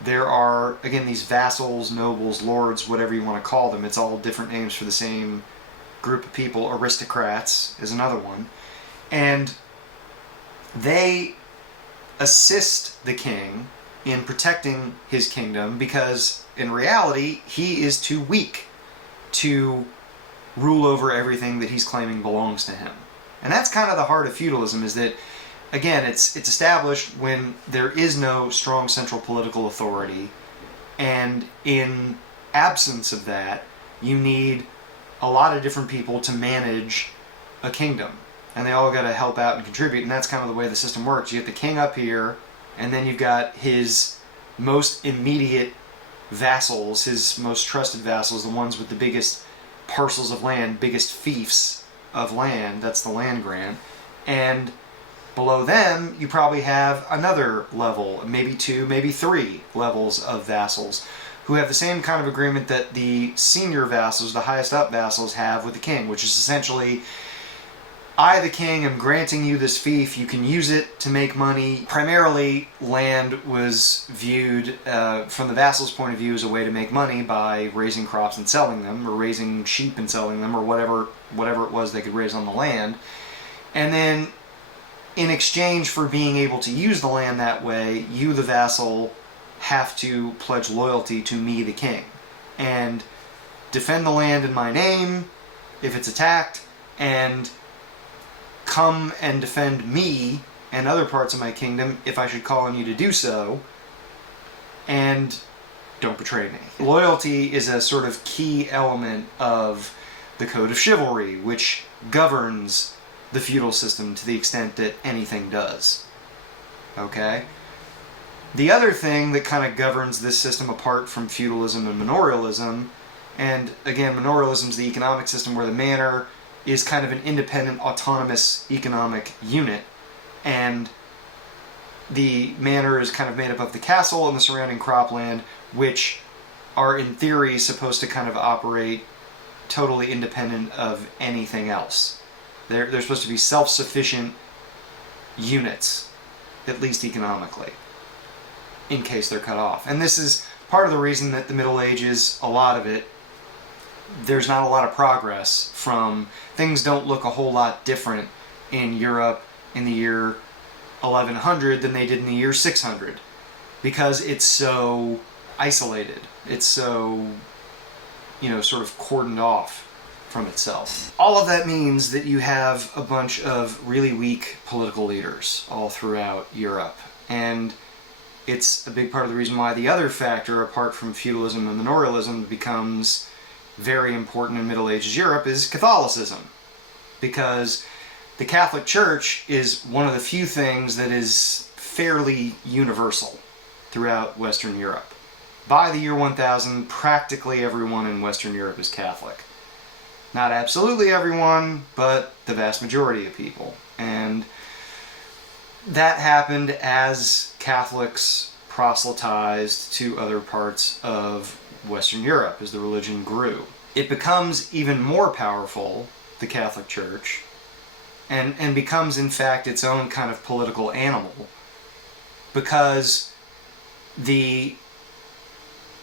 there are, again, these vassals, nobles, lords, whatever you want to call them. It's all different names for the same group of people. Aristocrats is another one. And they assist the king in protecting his kingdom because, in reality, he is too weak to rule over everything that he's claiming belongs to him. And that's kind of the heart of feudalism, is that, again, it's established when there is no strong central political authority, and in absence of that, you need a lot of different people to manage a kingdom. And they all got to help out and contribute, and that's kind of the way the system works. You get the king up here, and then you've got his most immediate vassals, his most trusted vassals, the ones with the biggest parcels of land, biggest fiefs of land, that's the land grant, and below them, you probably have another level, maybe 2, maybe 3 levels of vassals who have the same kind of agreement that the senior vassals, the highest up vassals, have with the king, which is essentially, I, the king, am granting you this fief. You can use it to make money. Primarily, land was viewed, from the vassal's point of view, as a way to make money by raising crops and selling them, or raising sheep and selling them, or whatever it was they could raise on the land. And then, in exchange for being able to use the land that way, you, the vassal, have to pledge loyalty to me, the king, and defend the land in my name if it's attacked, and come and defend me and other parts of my kingdom if I should call on you to do so, and don't betray me. Loyalty is a sort of key element of the code of chivalry, which governs the feudal system to the extent that anything does. Okay? The other thing that kind of governs this system apart from feudalism and manorialism, and again, manorialism is the economic system where the manor is kind of an independent, autonomous economic unit, and the manor is kind of made up of the castle and the surrounding cropland, which are in theory supposed to kind of operate totally independent of anything else. They're supposed to be self-sufficient units, at least economically, in case they're cut off. And this is part of the reason that the Middle Ages, a lot of it, there's not a lot of progress from, things don't look a whole lot different in Europe in the year 1100 than they did in the year 600, because it's so isolated. It's so, sort of cordoned off from itself. All of that means that you have a bunch of really weak political leaders all throughout Europe, and it's a big part of the reason why the other factor, apart from feudalism and manorialism, becomes very important in Middle Ages Europe is Catholicism. Because the Catholic Church is one of the few things that is fairly universal throughout Western Europe. By the year 1000, practically everyone in Western Europe is Catholic. Not absolutely everyone, but the vast majority of people. And that happened as Catholics proselytized to other parts of Western Europe as the religion grew. It becomes even more powerful, the Catholic Church, and becomes in fact its own kind of political animal, because the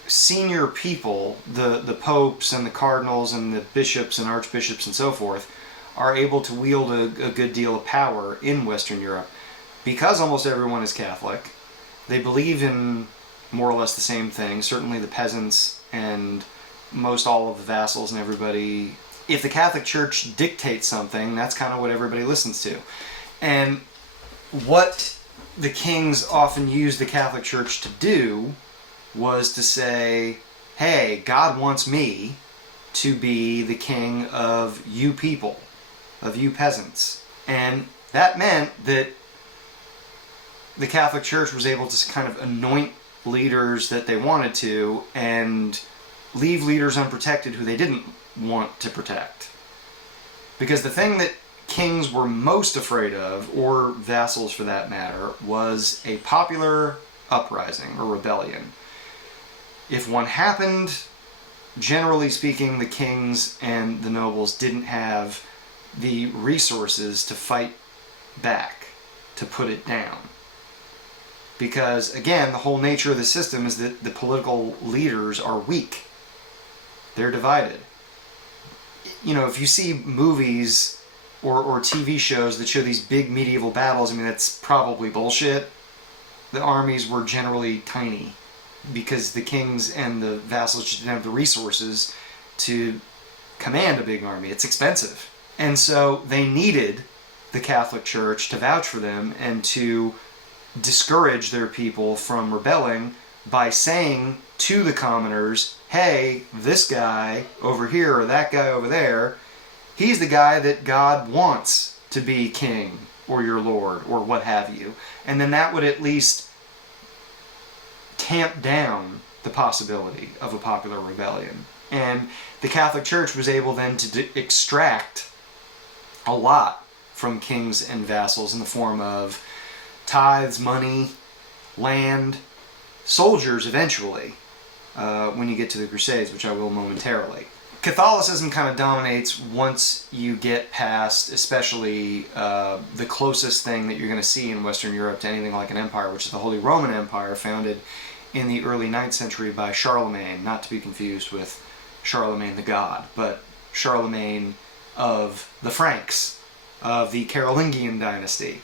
senior people, the popes and the cardinals and the bishops and archbishops and so forth, are able to wield a good deal of power in Western Europe. Because almost everyone is Catholic, they believe in more or less the same thing, certainly the peasants and most all of the vassals and everybody. If the Catholic Church dictates something, that's kind of what everybody listens to. And what the kings often used the Catholic Church to do was to say, hey, God wants me to be the king of you people, of you peasants. And that meant that the Catholic Church was able to kind of anoint leaders that they wanted to and leave leaders unprotected who they didn't want to protect. Because the thing that kings were most afraid of, or vassals for that matter, was a popular uprising or rebellion. If one happened, generally speaking, the kings and the nobles didn't have the resources to fight back, to put it down. Because, again, the whole nature of the system is that the political leaders are weak. They're divided. If you see movies or TV shows that show these big medieval battles, that's probably bullshit. The armies were generally tiny because the kings and the vassals just didn't have the resources to command a big army. It's expensive. And so they needed the Catholic Church to vouch for them and to discourage their people from rebelling by saying to the commoners, hey, this guy over here or that guy over there, he's the guy that God wants to be king or your lord or what have you. And then that would at least tamp down the possibility of a popular rebellion. And the Catholic Church was able then to extract a lot from kings and vassals in the form of tithes, money, land, soldiers eventually. when you get to the Crusades, which I will momentarily. Catholicism kind of dominates once you get past, especially the closest thing that you're going to see in Western Europe to anything like an empire, which is the Holy Roman Empire, founded in the early 9th century by Charlemagne, not to be confused with Charlemagne the God, but Charlemagne of the Franks, of the Carolingian dynasty,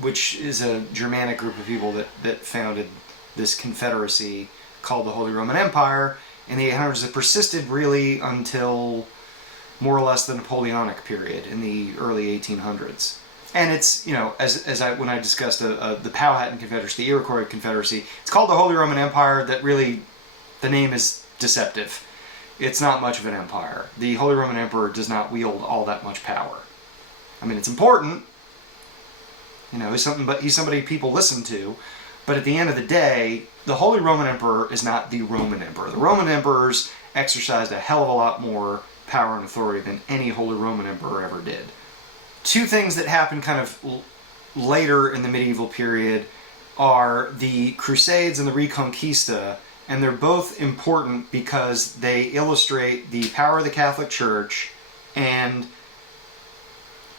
which is a Germanic group of people that founded this confederacy called the Holy Roman Empire in the 800s. That persisted really until more or less the Napoleonic period in the early 1800s. And it's, you know, when I discussed the Powhatan Confederacy, the Iroquois Confederacy, it's called the Holy Roman Empire. That really, the name is deceptive. It's not much of an empire. The Holy Roman Emperor does not wield all that much power. I mean, it's important. You know, he's somebody people listen to. But at the end of the day, the Holy Roman Emperor is not the Roman Emperor. The Roman emperors exercised a hell of a lot more power and authority than any Holy Roman Emperor ever did. Two things that happened kind of later in the medieval period are the Crusades and the Reconquista, and they're both important because they illustrate the power of the Catholic Church and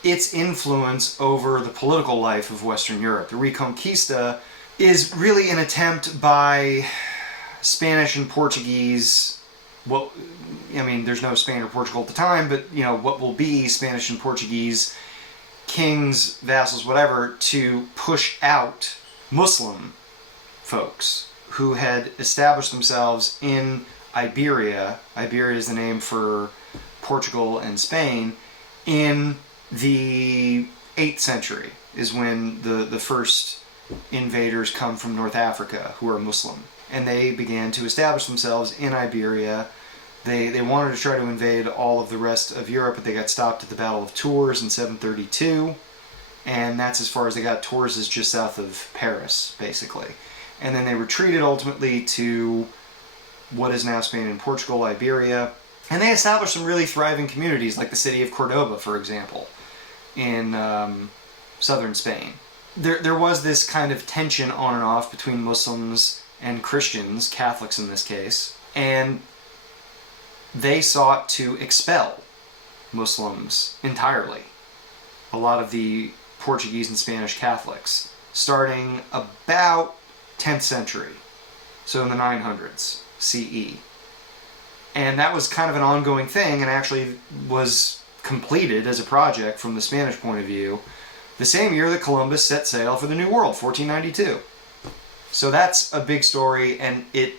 its influence over the political life of Western Europe. The Reconquista is really an attempt by Spanish and Portuguese, there's no Spain or Portugal at the time, but, you know, what will be Spanish and Portuguese kings, vassals, whatever, to push out Muslim folks who had established themselves in Iberia. Iberia is the name for Portugal and Spain. In the 8th century is when the first invaders come from North Africa who are Muslim. And they began to establish themselves in Iberia. They wanted to try to invade all of the rest of Europe, but they got stopped at the Battle of Tours in 732. And that's as far as they got. Tours is just south of Paris, basically. And then they retreated ultimately to what is now Spain and Portugal, Iberia. And they established some really thriving communities, like the city of Cordoba, for example, in southern Spain. There was this kind of tension on and off between Muslims and Christians, Catholics in this case, and they sought to expel Muslims entirely. A lot of the Portuguese and Spanish Catholics, starting about 10th century, so in the 900s CE. And that was kind of an ongoing thing, and actually was completed as a project from the Spanish point of view the same year that Columbus set sail for the New World, 1492. So that's a big story, and it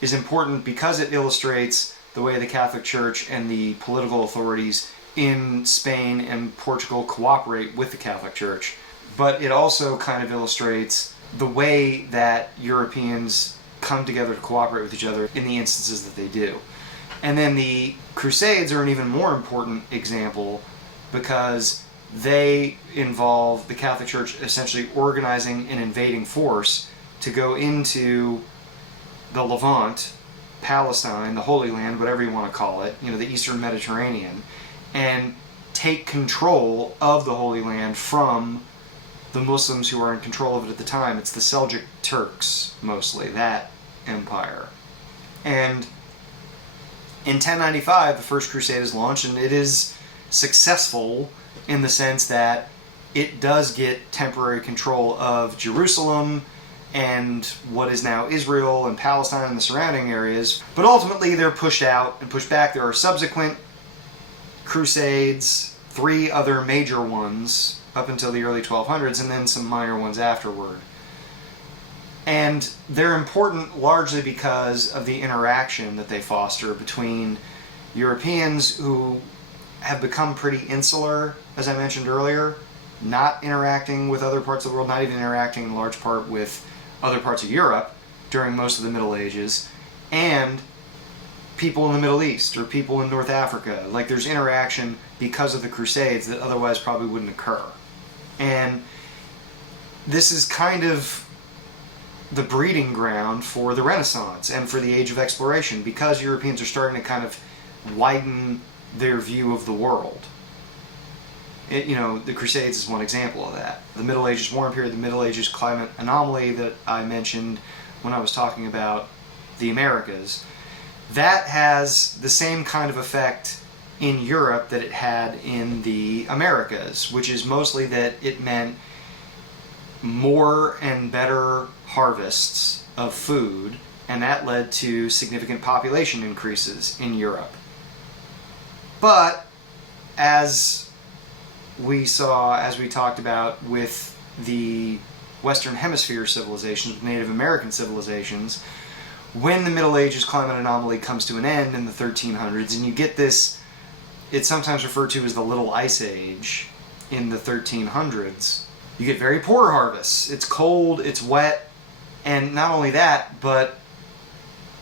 is important because it illustrates the way the Catholic Church and the political authorities in Spain and Portugal cooperate with the Catholic Church. But it also kind of illustrates the way that Europeans come together to cooperate with each other in the instances that they do. And then the Crusades are an even more important example because they involve the Catholic Church essentially organizing an invading force to go into the Levant, Palestine, the Holy Land, whatever you want to call it, you know, the Eastern Mediterranean, and take control of the Holy Land from the Muslims who are in control of it at the time. It's the Seljuk Turks, mostly, that empire. And in 1095, the First Crusade is launched, and it is successful in the sense that it does get temporary control of Jerusalem and what is now Israel and Palestine and the surrounding areas. But ultimately, they're pushed out and pushed back. There are subsequent crusades, 3 other major ones up until the early 1200s, and then some minor ones afterward. And they're important largely because of the interaction that they foster between Europeans who have become pretty insular, as I mentioned earlier, not interacting with other parts of the world, not even interacting in large part with other parts of Europe during most of the Middle Ages, and people in the Middle East or people in North Africa. Like, there's interaction because of the Crusades that otherwise probably wouldn't occur. And this is kind of the breeding ground for the Renaissance and for the Age of Exploration, because Europeans are starting to kind of widen their view of the world. The Crusades is one example of that. The Middle Ages warm period, the Middle Ages climate anomaly that I mentioned when I was talking about the Americas. That has the same kind of effect in Europe that it had in the Americas, which is mostly that it meant more and better harvests of food, and that led to significant population increases in Europe. But as we saw, as we talked about with the Western Hemisphere civilizations, Native American civilizations, when the Middle Ages climate anomaly comes to an end in the 1300s, and you get this, it's sometimes referred to as the Little Ice Age in the 1300s, you get very poor harvests. It's cold, it's wet, and not only that, but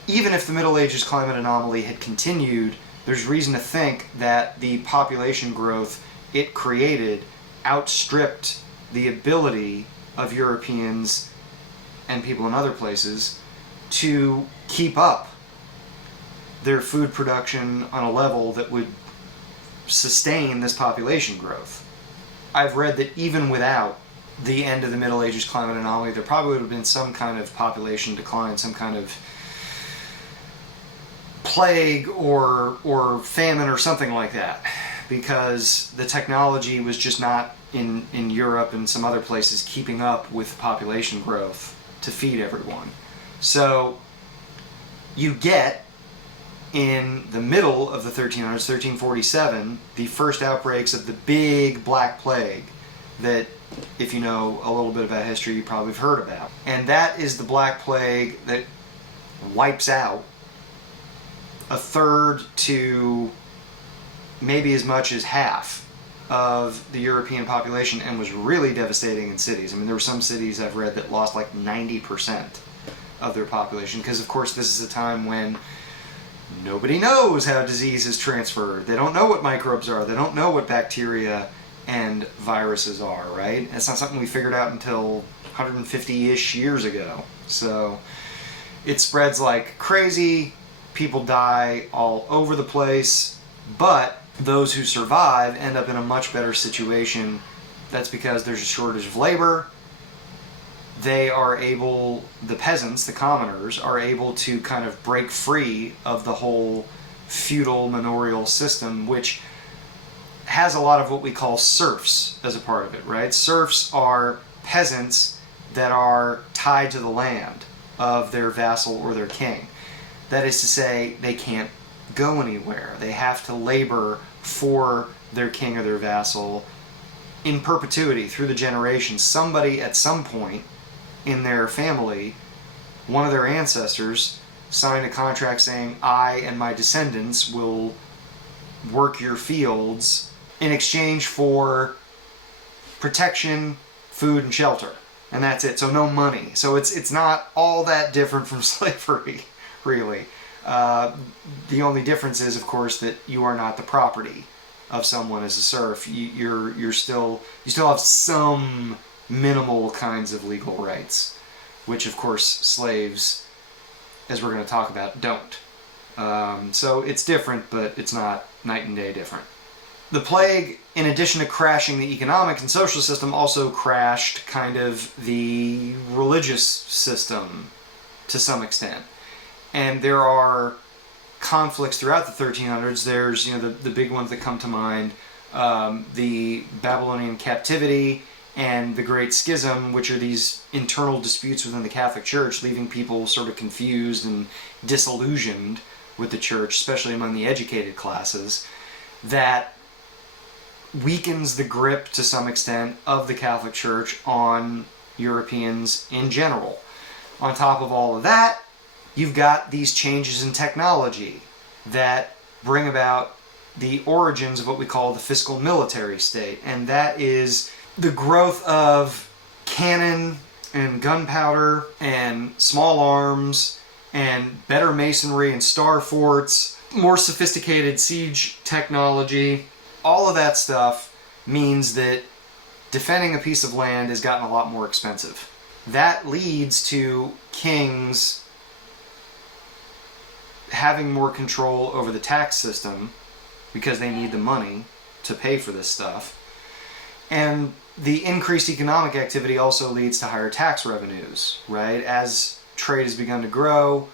even if the Middle Ages climate anomaly had continued, there's reason to think that the population growth it created outstripped the ability of Europeans and people in other places to keep up their food production on a level that would sustain this population growth. I've read that even without the end of the Middle Ages climate anomaly, there probably would have been some kind of population decline, some kind of plague or famine or something like that, because the technology was just not in Europe and some other places keeping up with population growth to feed everyone. So you get, in the middle of the 1300s, 1347, the first outbreaks of the big Black Plague that, if you know a little bit about history, you probably have heard about. And that is the Black Plague that wipes out a third to maybe as much as half of the European population, and was really devastating in cities. I mean, there were some cities I've read that lost like 90% of their population, because of course this is a time when nobody knows how disease is transferred. They don't know what microbes are. They don't know what bacteria and viruses are, right? It's not something we figured out until 150-ish years ago. So it spreads like crazy. People die all over the place, but those who survive end up in a much better situation. That's because there's a shortage of labor. They are able, the peasants, the commoners, are able to kind of break free of the whole feudal manorial system, which has a lot of what we call serfs as a part of it, right? Serfs are peasants that are tied to the land of their vassal or their king. That is to say, they can't go anywhere. They have to labor for their king or their vassal in perpetuity through the generations. Somebody at some point in their family, one of their ancestors, signed a contract saying, I and my descendants will work your fields in exchange for protection, food, and shelter. And that's it. So no money. So it's not all that different from slavery, really. The only difference is, of course, that you are not the property of someone as a serf. You still have some minimal kinds of legal rights, which of course slaves, as we're going to talk about, don't. So it's different, but it's not night and day different. The plague, in addition to crashing the economic and social system, also crashed kind of the religious system to some extent. And there are conflicts throughout the 1300s. There's, the big ones that come to mind, the Babylonian captivity and the Great Schism, which are these internal disputes within the Catholic Church, leaving people sort of confused and disillusioned with the Church, especially among the educated classes, that weakens the grip to some extent of the Catholic Church on Europeans in general. On top of all of that, you've got these changes in technology that bring about the origins of what we call the fiscal military state, and that is the growth of cannon and gunpowder and small arms and better masonry and star forts, more sophisticated siege technology. All of that stuff means that defending a piece of land has gotten a lot more expensive. That leads to kings having more control over the tax system because they need the money to pay for this stuff. And the increased economic activity also leads to higher tax revenues, right? As trade has begun to grow,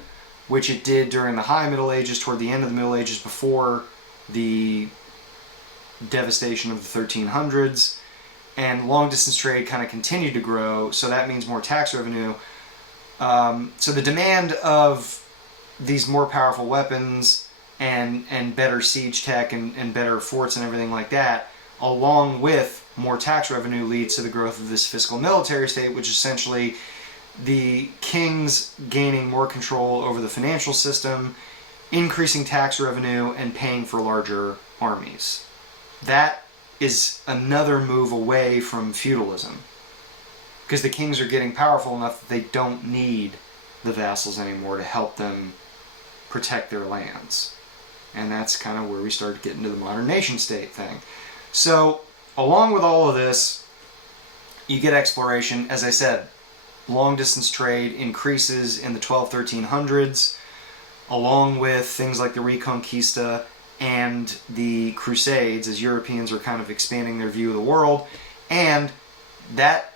which it did during the High Middle Ages, toward the end of the Middle Ages, before the devastation of the 1300s. And long-distance trade kind of continued to grow, so that means more tax revenue. So the demand of these more powerful weapons and better siege tech and better forts and everything like that, along with more tax revenue, leads to the growth of this fiscal military state, which is essentially the kings gaining more control over the financial system, increasing tax revenue, and paying for larger armies. That is another move away from feudalism, because the kings are getting powerful enough that they don't need the vassals anymore to help them protect their lands. And that's kind of where we start getting to the modern nation state thing. So, along with all of this, you get exploration. As I said, long-distance trade increases in the 1200s, 1300s, along with things like the Reconquista and the Crusades, as Europeans are kind of expanding their view of the world. And that,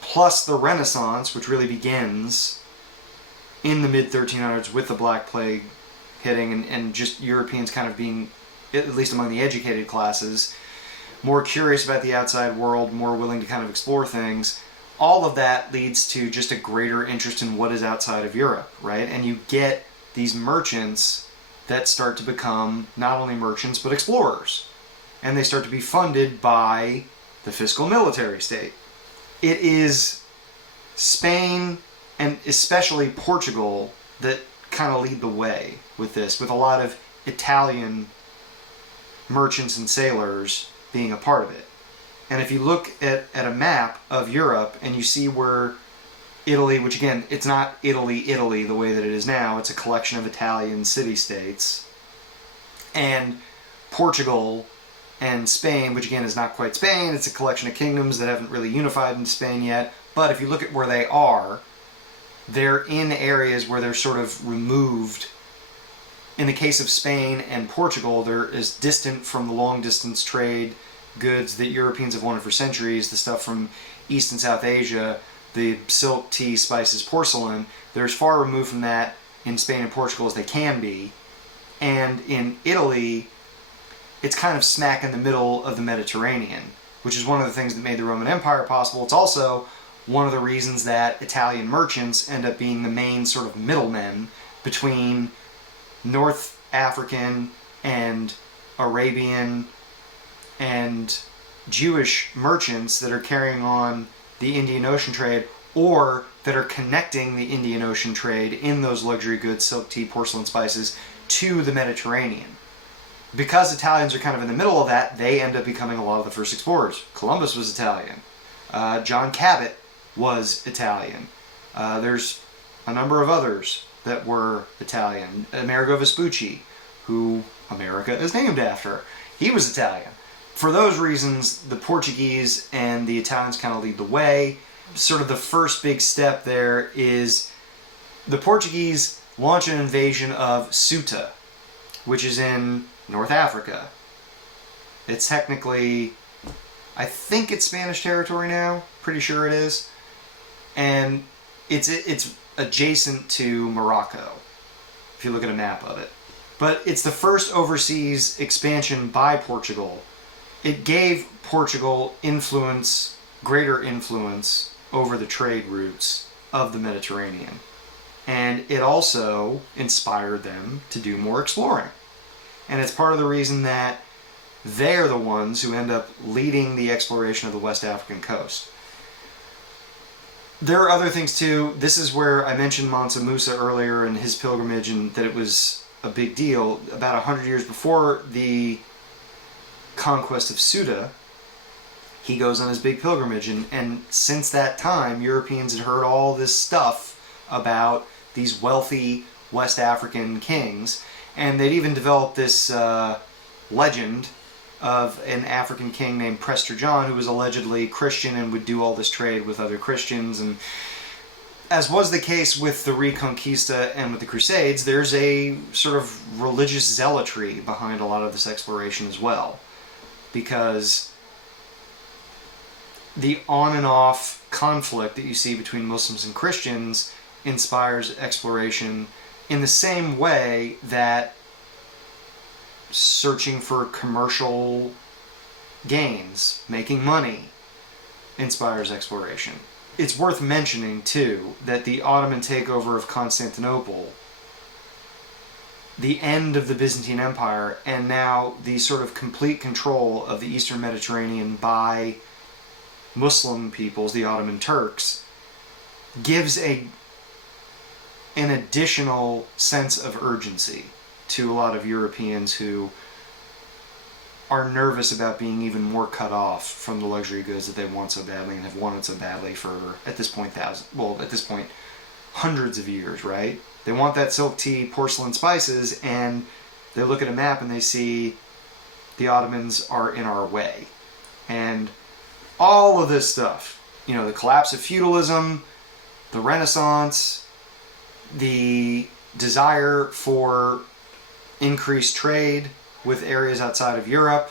plus the Renaissance, which really begins in the mid-1300s with the Black Plague hitting, and just Europeans kind of being, at least among the educated classes, more curious about the outside world, more willing to kind of explore things. All of that leads to just a greater interest in what is outside of Europe, right? And you get these merchants that start to become not only merchants, but explorers. And they start to be funded by the fiscal military state. It is Spain, and especially Portugal, that kind of lead the way with this, with a lot of Italian merchants and sailors being a part of it. And if you look at a map of Europe and you see where Italy, which again, it's not Italy the way that it is now, it's a collection of Italian city-states, and Portugal and Spain, which again is not quite Spain, it's a collection of kingdoms that haven't really unified into Spain yet, but if you look at where they are, they're in areas where they're sort of removed. In the case of Spain and Portugal, they're as distant from the long-distance trade goods that Europeans have wanted for centuries, the stuff from East and South Asia, the silk, tea, spices, porcelain. They're as far removed from that in Spain and Portugal as they can be. And in Italy, it's kind of smack in the middle of the Mediterranean, which is one of the things that made the Roman Empire possible. It's also one of the reasons that Italian merchants end up being the main sort of middlemen between North African and Arabian and Jewish merchants that are carrying on the Indian Ocean trade, or that are connecting the Indian Ocean trade in those luxury goods, silk, tea, porcelain, spices, to the Mediterranean. Because Italians are kind of in the middle of that, they end up becoming a lot of the first explorers. Columbus was Italian. John Cabot was Italian. There's a number of others that were Italian. Amerigo Vespucci, who America is named after, he was Italian. For those reasons, the Portuguese and the Italians kind of lead the way. Sort of the first big step there is the Portuguese launch an invasion of Ceuta, which is in North Africa. It's technically, I think it's Spanish territory now, pretty sure it is. And it's adjacent to Morocco, if you look at a map of it. But it's the first overseas expansion by Portugal. It gave Portugal influence, greater influence over the trade routes of the Mediterranean. And it also inspired them to do more exploring. And it's part of the reason that they're the ones who end up leading the exploration of the West African coast. There are other things too. This is where I mentioned Mansa Musa earlier and his pilgrimage, and that it was a big deal. About 100 years before the conquest of Ceuta, he goes on his big pilgrimage, and since that time, Europeans had heard all this stuff about these wealthy West African kings, and they'd even developed this legend of an African king named Prester John, who was allegedly Christian and would do all this trade with other Christians. And as was the case with the Reconquista and with the Crusades, there's a sort of religious zealotry behind a lot of this exploration as well, because the on and off conflict that you see between Muslims and Christians inspires exploration in the same way that searching for commercial gains, making money, inspires exploration. It's worth mentioning, too, that the Ottoman takeover of Constantinople, the end of the Byzantine Empire, and now the sort of complete control of the Eastern Mediterranean by Muslim peoples, the Ottoman Turks, gives an additional sense of urgency to a lot of Europeans who are nervous about being even more cut off from the luxury goods that they want so badly and have wanted so badly for, at this point, hundreds of years, right? They want that silk tea, porcelain, spices, and they look at a map and they see the Ottomans are in our way. And all of this stuff, you know, the collapse of feudalism, the Renaissance, the desire for increased trade with areas outside of Europe,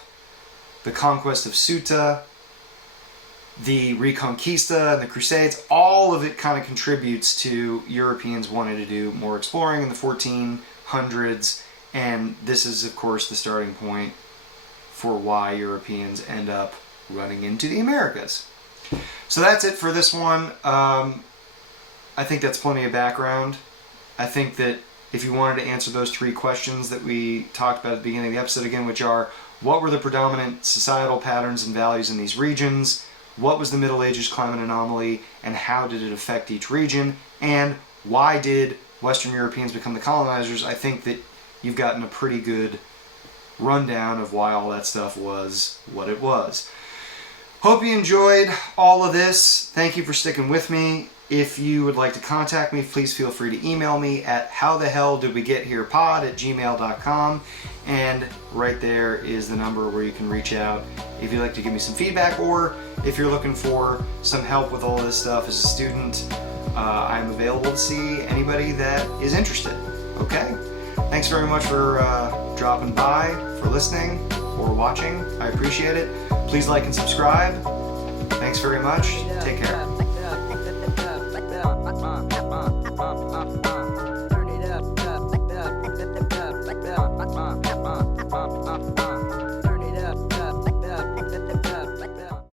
the conquest of Ceuta, the Reconquista and the Crusades, all of it kind of contributes to Europeans wanting to do more exploring in the 1400s, and this is, of course, the starting point for why Europeans end up running into the Americas. So that's it for this one. I think that's plenty of background. I think that if you wanted to answer those three questions that we talked about at the beginning of the episode again, which are, what were the predominant societal patterns and values in these regions? What was the Middle Ages climate anomaly, and how did it affect each region? And why did Western Europeans become the colonizers? I think that you've gotten a pretty good rundown of why all that stuff was what it was. Hope you enjoyed all of this. Thank you for sticking with me. If you would like to contact me, please feel free to email me at howthehelldiddwegetherepod@gmail.com, and right there is the number where you can reach out if you'd like to give me some feedback, or if you're looking for some help with all of this stuff as a student. I'm available to see anybody that is interested. Okay? Thanks very much for dropping by, for listening, or watching. I appreciate it. Please like and subscribe. Thanks very much. Take care.